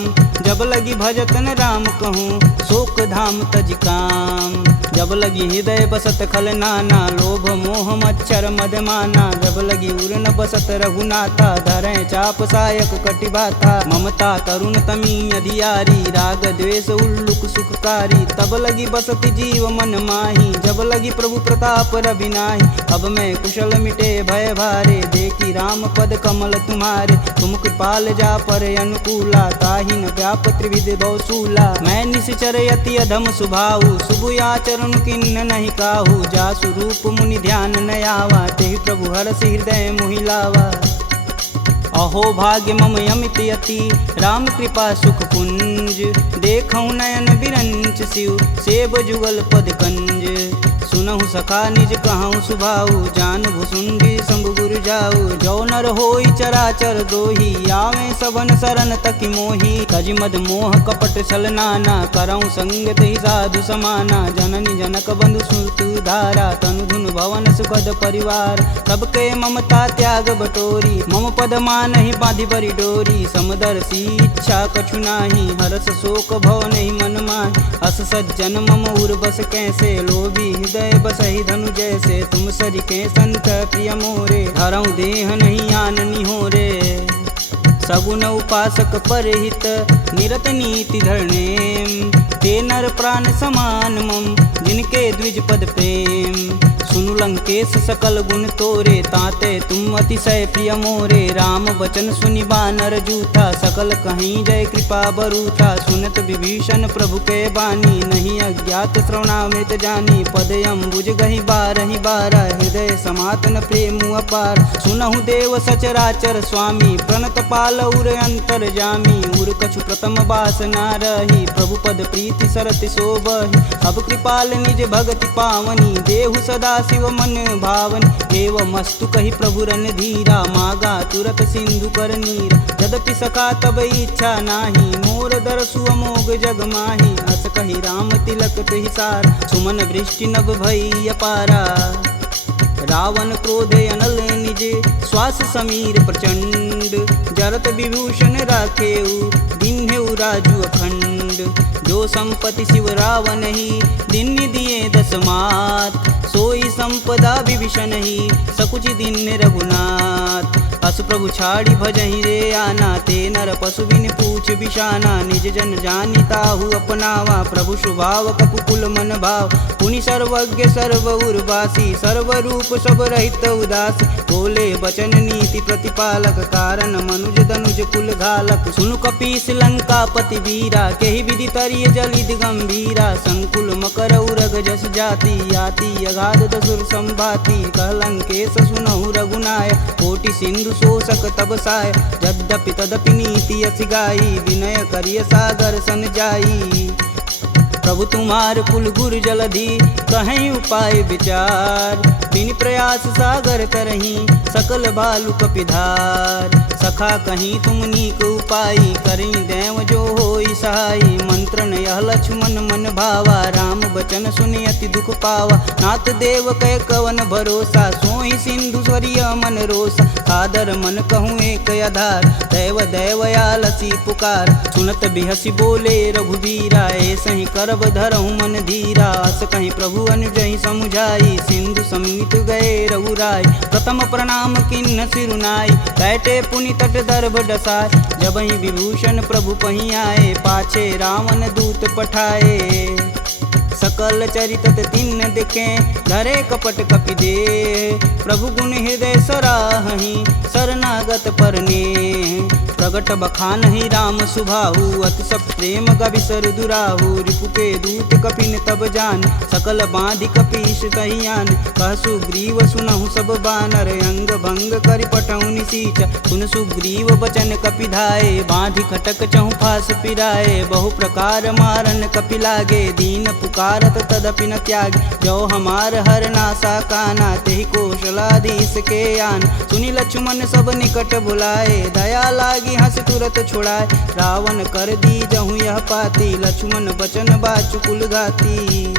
जब लगी भजतन राम कहूँ, शोक धाम तज काम। जब लगी हृदय बसत खल नाना, लोभ मोह मच्छर मदमाना। जब लगी उर न बसत रघुनाथा, धरें चाप सायक कटिबाथा। ममता करुण तमी अधियारी, राग द्वेष उल्लुक सुखकारी। तब लगी बसत जीव मन माही, जब लगी प्रभु प्रताप रविनाही। अब मैं कुशल मिटे भय भारे, देखी राम पद कमल तुम्हारे। तुम कृपाल जा पर अनुकूला, ताहि न व्याप त्रिविध बहुसूला। मैं निश्चर यति अधम सुभाऊ, शुभ आचरण किन्न नहीं काहू। जासु रूप मुनि ध्यान न आवा, तेहि प्रभु हरष हृदय मोहि लावा। अहो भाग्य मम यमित यति, राम कृपा सुख कुंज। देखऊँ नयन बिरंच शिव, सेब जुगल पद कंज। सुनहु सखा निज कहूँ सुभाऊ, जान भुसुंडी शंभु गुरु जाऊ। जो नर होई चराचर द्रोही, आवे सबन शरण तकि मोही। तज मद मोह कपट छल नाना, करऊँ संगत ही साधु समाना। जननी जनक बंधु सुत धारा, तनु धुन भवन सुखद परिवार। सबके ममता त्याग बटोरी, मम पद मानहि बांधि बरी डोरी। समदर्शी इच्छा कछु नाही, हरस शोक भव नहीं मन माहि। अस सज्जन मम उर बस कैसे, लोभी हृदय बसहि धनु जैसे। तुम सरिके संत प्रिय मोरे, धरऊँ देह नहीं आननी हो रे। सगुन उपासक परहित, निरत नीति धरनेम। ते नर प्राण समान मम, जिनके द्विज पद प्रेम। सुनु लंकेश सकल गुण तोरे, ताते तुम अतिशय प्रिय मोरे। राम बचन सुनि बानर जूथा, सकल कहीं जय कृपा बरूथा। सुनत विभीषण प्रभु के बानी, नहीं अज्ञात श्रवणामृत जानी। पद अम्बुज गहि बारहि बारा, हृदय समातन प्रेम अपार। सुनहु देव सचराचर स्वामी, प्रणत पाल उर अंतर जामी। उर कछु प्रथम बास ना रही, प्रभु पद प्रीति सरति शोभहि। अब कृपाल निज भगति पावनी, देहु सदा शिव मन भावनी। एवं मस्तु कही प्रभु रन धीरा, मागा तुरत सिंधु कर नीर। यद्यपि सखा तब इच्छा नाही, मोर दरसु अमोघ जग माही। अस कही राम तिलक तुहि सार, सुमन वृष्टि नभ भई अपारा। रावण क्रोधे अनल निज, श्वास समीर प्रचंड। जरत विभूषण राखेऊ, दिन्हेऊ राजु अखंड। जो संपत्ति शिव रावण ही, दिन दिए दस मात। सोई संपदा विभीषण ही, सकुच दिन रघुनाथ। अस प्रभु छाड़ी भजहि रे आना, ते नर पशु बिन पूछ बिशाना। निज जन जानि ताहु अपनावा, प्रभु स्वभाव कपुकुल मन भाव। पुनि सर्वज्ञ सर्व उर्वासी, सर्वरूप सब रहित उदासी। बोले बचन नीति प्रतिपालक, कारण मनुज धनुज कुल घालक। सुनु कपीस लंकापति वीरा, केहि विधि तरिय जलिद गंभीरा। संकुल मकर उरग जस जाति, याति अगाध दसुर संभाति। कह लंकेश सुनहु रघुनाय, कोटि सिंधु शोषक तब साय। यद्यपि तदपि नीति यस गाई, विनय करिय सागर सन जाई। प्रभु तुम्हार कुल गुर जलधि, कहीं उपाय विचार। बिन प्रयास सागर तरही, सकल बालु कपिधार। सखा कहीं तुम नीक उपाय, करी देव जो होई सहाई। मंत्र न यह लक्ष्मण मन भावा, राम बचन सुनि अति दुख पावा। नाथ देव कह कवन भरोसा, सोहि सिंधु स्वरिय मन रोसा। सादर मन कहूँ एक आधार, दैव दैवयालसी पुकार। सुनत बिहसी बोले रघुबीरा, ऐसे ही करब धरहु मन धीरा। अस कहीं प्रभु अनुजहि समुझाई, सिंधु समीत गए रघुराय। प्रथम प्रणाम किन्न सिरुनाई, बैठे पुनि तट दर्भ डसाय। जब ही विभूषण प्रभु पही आए, पाछे रावण दूत पठाए। सकल चरितत तिन्न दिखे, धरे कपट कपि दे। प्रभु गुण हृदय सराहहि, शरणागत परने। प्रगट बखानहि राम सुभाहु, अति सब प्रेम गविसर दुराहु। रिपु के दूत कपिन तब जान, सकल बांधि कपीश तहियान। कह सुग्रीव सुनहु सब बानर, अंग भंग करि पठौनि निसीच। सुन सुग्रीव बचन कपि धाये, बांधि खटक चहु फास पिराए। बहु प्रकार मारन कपि लागे, दीन पुकारत तदपि न त्यागे। जो हमार हर नासा काना, तेहि कौशलाधीश के आन। सुनि लक्ष्मण सब निकट बुलाए, दया लागी हंस तुरत छुड़ाए। रावण कर दी जहु यह पाती, लक्ष्मण बचन बाचु कुल घाती।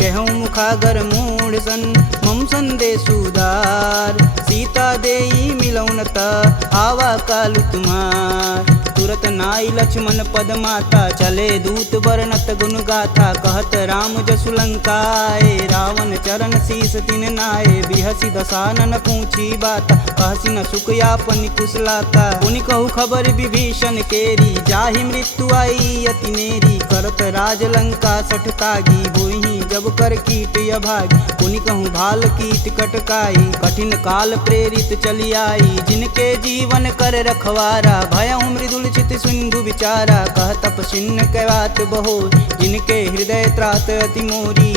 कहूँ मुखागर मूढ़ सन, मम संदेश उदार। सीता देई मिलौन त, आवा कालु तुम्हार। तुरत नाई लक्ष्मण पद माता, चले दूत वर्णत गुण गाथा, कहत राम जसु लंकाए, रावण चरण शीस तिन नाये, बिहसी दसानन पूछी बाता, कहसी न सुख यापन कुशलाता, पुनि कहु खबर विभीषण केरी, जाहि मृत्यु आई अति नेरी, करत राज लंका सठ तागी, होई जब कर कीट अभागी, पुनि कहूँ भाल कीट कटकाई, कठिन काल प्रेरित चली आई, जिनके जीवन कर रखवारा, भयउ मृदुल चित सिंधु विचारा, कह तपसिन्न कैवात बहो, जिनके हृदय त्रात अति मोरी,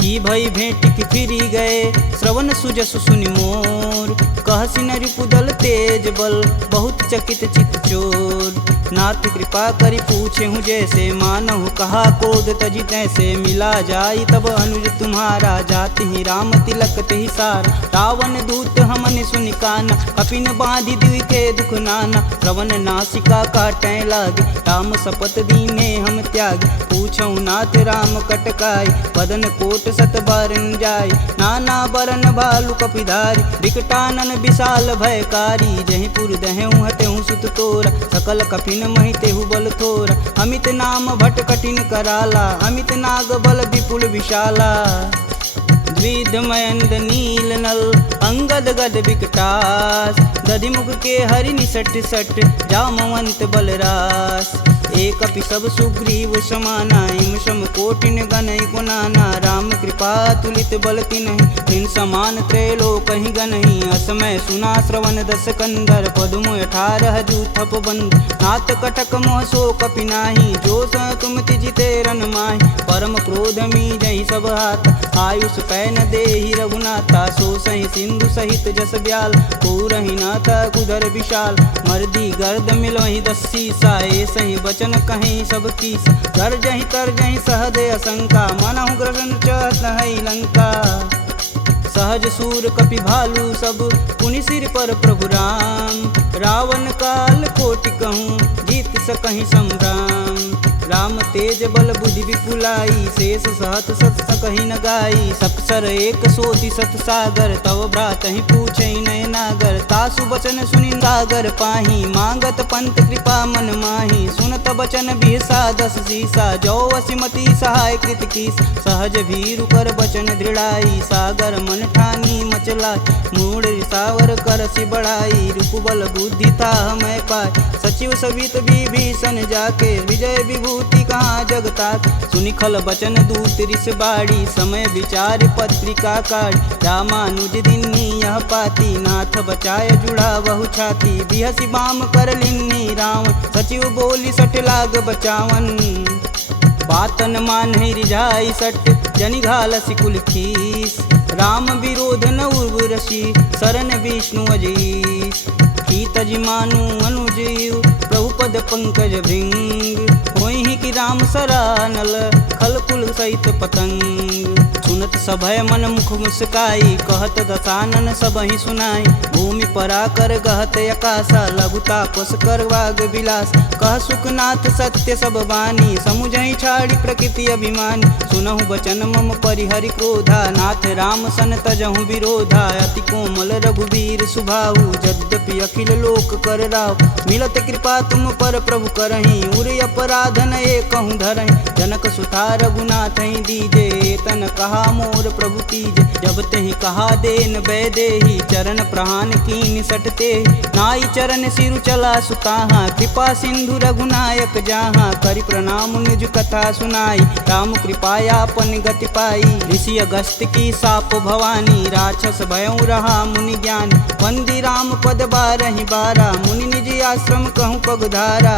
की भई भेंट की फिरी गए, श्रवण सुजस सुनि मोर, कहसी न रिपुदल तेज बल, बहुत चकित चित चोर, नाथ कृपा करि पूछे हूँ जैसे, मानहु कहा कोद तजि तैसे, मिला जाई तब अनुज तुम्हारा, जाति ही राम तिलक तेहि सार, रावण दूत हमन सुनि काना, कपिन बांधि दिवि के दुख नाना, श्रवण नासिका काटै लागे, राम शपथ दीने हम त्यागे, पूछौ नाथ राम कटकाई, बदन कोट सत बारन जाय, नाना बरन भालु कपिधारी, विकटानन विशाल भयकारी, जहीं पुर दहेउ हतेउ सुत तोरा, सकल कपिन महि तेहु बल थोरा, अमित नाम भट कठिन कराला, अमित नाग बल विपुल विशाला, द्विधमयंद नील नल, अंगद गद विकटास, दधिमुख के हरि निसट सट, जामवंत बलरास, एक अपि सब सुग्रीव समाना, इम सम कोटिन गनहि गुनाना, राम कृपा तुलित बल तिन्हि, तिन समान त्रैलोकहि गनहि, असमय सुना श्रवण दस कंदर, पदुम 18 जूथप बंद, नाथ कटक मोह सो कपि नाही, जो स तुम तिजिते रन माहि, परम क्रोध मीजहि सब हाथ, आयुष पैन देहि रघुनाथा, सो सहि सिंधु सहित जस ब्याल, पूरहि नाथा कुधर विशाल, मर्दी गर्द मिलहि 10 सीसा, सही बचन कहीं सब कीस, गर्जहि तरजहि सहदे असंका, मनहु ग्रसन चहत है लंका, सहज सूर कपि भालू सब, पुनि सिर पर प्रभु राम, रावण काल कोटि कहूँ, जीत सकहि संग्राम, राम तेज बल बुद्धि विपुलाई, शेष सहत सत सकहि न गाई, सकसर एक सोति सत सागर, तव भ्रातहि पूछै नय नागर, तासु बचन सुनि सागर पाही, मांगत पंत कृपा मन माही, सुनत बचन बिहसा 10 सीसा, जो वसिमति सहाय कृत कीस, सहज भीरु कर बचन दृढ़ाई, सागर मन ठानी मचला, मूढ़ रिसावर करसि बढ़ाई, रूप बल बुद्धि था मैं पाय, सचिव सवित विभीषण जाके, विजय विभूति कहाँ जगता, सुनि खल बचन दूत रिस बाड़ी, समय विचार पत्रिका काढ़, रामानुज दिन्नी यह पाती, नाथ बचाय जुड़ा बहु छाती, बिहसी बाम कर लिन्नी रावण, सचिव बोली सठ लाग बचावन, बातन मान रिझाई सट, जनि घालसि कुल खीस, राम विरोध न उर्वरसी, शरण विष्णु अजीस, की तजि मानु अनुजीव, प्रभु पद पंकज भृंग, होहि कि राम सरानल, खल कुल सहित पतंग, सुनत सभय मन मुख मुस्काई, कहत दसानन सबहि सुनाई, भूमि परा कर गहत आकाशा, लघुता पस कर वाग विलास, कह सुखनाथ सत्य सब बानी, समुझहि छाड़ी प्रकृति अभिमानी, सुनहु बचन मम परिहरि क्रोधा, नाथ राम सन तजहु विरोधा, अति कोमल रघुवीर सुभाऊ, यद्यपि अखिल लोक कर राव, मिलत कृपा तुम पर प्रभु करहि, उर अपराधन एकहु धरहि, जनक सुता रघुनाथ दीजे, तन कहा मोर प्रभु तीज, जब तेहि कहा देन बैदेही, चरण प्रहान कीन सटते, नाई चरण सिरु चला सुताहा, कृपा सिंधु रघुनायक जहाँ, करि प्रणाम निज कथा सुनाई, राम कृपायापन गति पाई, ऋषि अगस्त की साप भवानी, राक्षस भयउ रहा मुनि ज्ञानी, वंदी राम पद 12 बारा, मुनि निज आश्रम कहूँ पगधारा,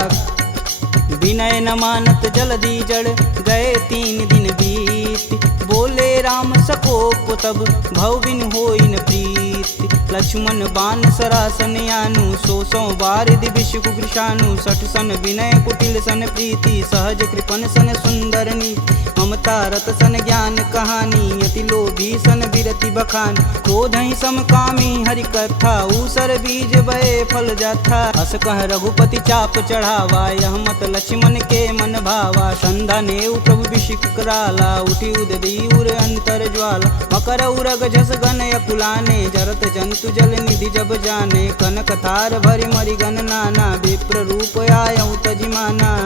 विनय न मानत जलधि जड़, गए 3 दिन बीत, बोले राम सकोप तब, भव बिन होई न प्रीत, लक्ष्मण बाण सरासन यानु, 100 बार दिविश कुकृशानु, 60 सन विनय कुटिल सन प्रीति, सहज कृपन सन सुंदर नीति, ममता रत सन ज्ञान कहानी, अति लोभी सन बिरति बखान। क्रोध ही समकामी हरि कथा, ऊसर बीज बये फल जाथा। अस कह रघुपति चाप चढ़ावा, यह मत लक्ष्मण के मन भावा। संधा नेउ प्रभु बिषिक कराला, उठी उददी उर अंतर ज्वाला। मकर उरग झस गन अकुलाने, जरत जंतु जल निधि जब जाने। कनक तार भरि मरि गन नाना, विप्र रूप आयऊ तजिमाना।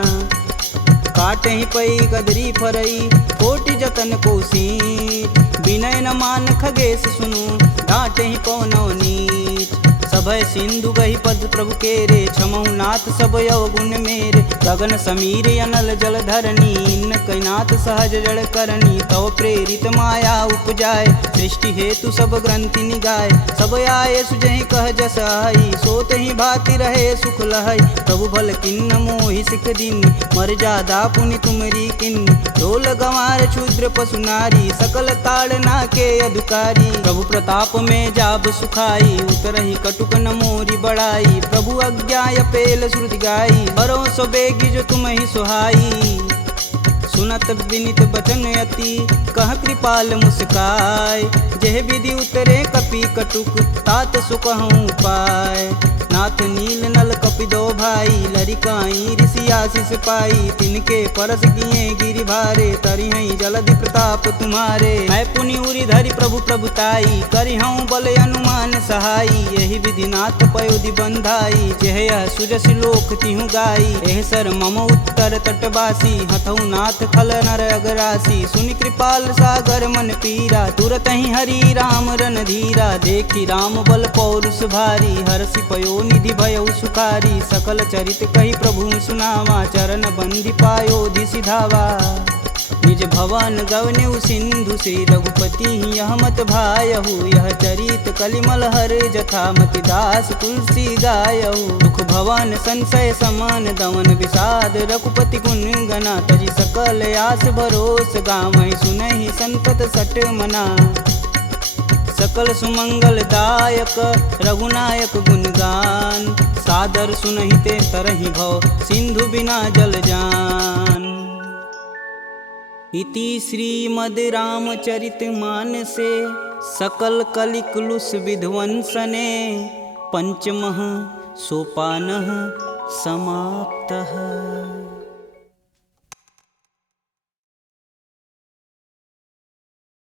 काटे ही पई गदरी फरई, कोटि जतन कोसी। विनय न मान खगेश सुनु, डांटे ही पवनौ नीच। सभय सिंधु गही पद प्रभु केरे, छमहु नाथ सब अवगुण मेरे। गगन समीर अनल जल धरनी, इन कैनाथ सहज जड़ करनी। तव प्रेरित माया उपजाय, सृष्टि हेतु सब ग्रंथि निगाय। सब आये सुजहि कह जस आई, सोत ही भाति रहे सुख लहै। प्रभु भल किन्न मोहि सिख दीनी, मर्यादा पुनि तुमरी किन्नी। ढोल गंवार क्षुद्र पशु नारी, सकल ताड़ना के अधिकारी। प्रभु प्रताप में जाब सुखाई, उतरहि कटुक न मोरी बड़ाई। प्रभु अज्ञा पेल श्रुति गाई, बरो सो बेगी जो तुम ही सुहाई। सुनत विनित बचन अति, कह कृपाल मुस्काय। जेह विधि उतरे कपि कटुक, तात सुकहूँ पाय। नाथ नील नल कपि दो भाई, लरिकाई ऋषि आशीष पाई। तिनके परस किए गिरि भारे, तरिहै जलधि प्रताप तुम्हारे। मैं पुनि उरि धरि प्रभु प्रभुताई, करिहऊँ बल अनुमान सहाई। यही विधि नाथ पयोधि बंधाई, जेह यह सुजस लोक तिहु गाई। एह सर मम उत्तर तटवासी, हथऊ नाथ खल नर अगरासी। सुनि कृपाल सागर मन पीरा, तुरत ही हरि राम रन धीरा। देखी राम बल पौरुष भारी, हरषि पयो निधि भयउ सुखारी। सकल चरित कही प्रभु सुनावा, चरण बंदी पायोधि सिधावा। निज भवन गवनेउ सिंधु, श्री रघुपति यह मत भायहु। यह चरित कलिमल हर जथा, मति दास तुलसी गायहु। दुख भवन संशय समान, दमन विषाद रघुपति गुण गना। तजि सकल आस भरोस, गावहि सुनहि संतत सट मना। सकल सुमंगल दायक रघुनायक गुणगान, सादर सुनहि ते तरहि भव, सिंधु बिना जल जान। इति श्रीमद् रामचरित मानसे, सकल कलिकुलुष विध्वंसने। पंचमः सोपानः समाप्तः।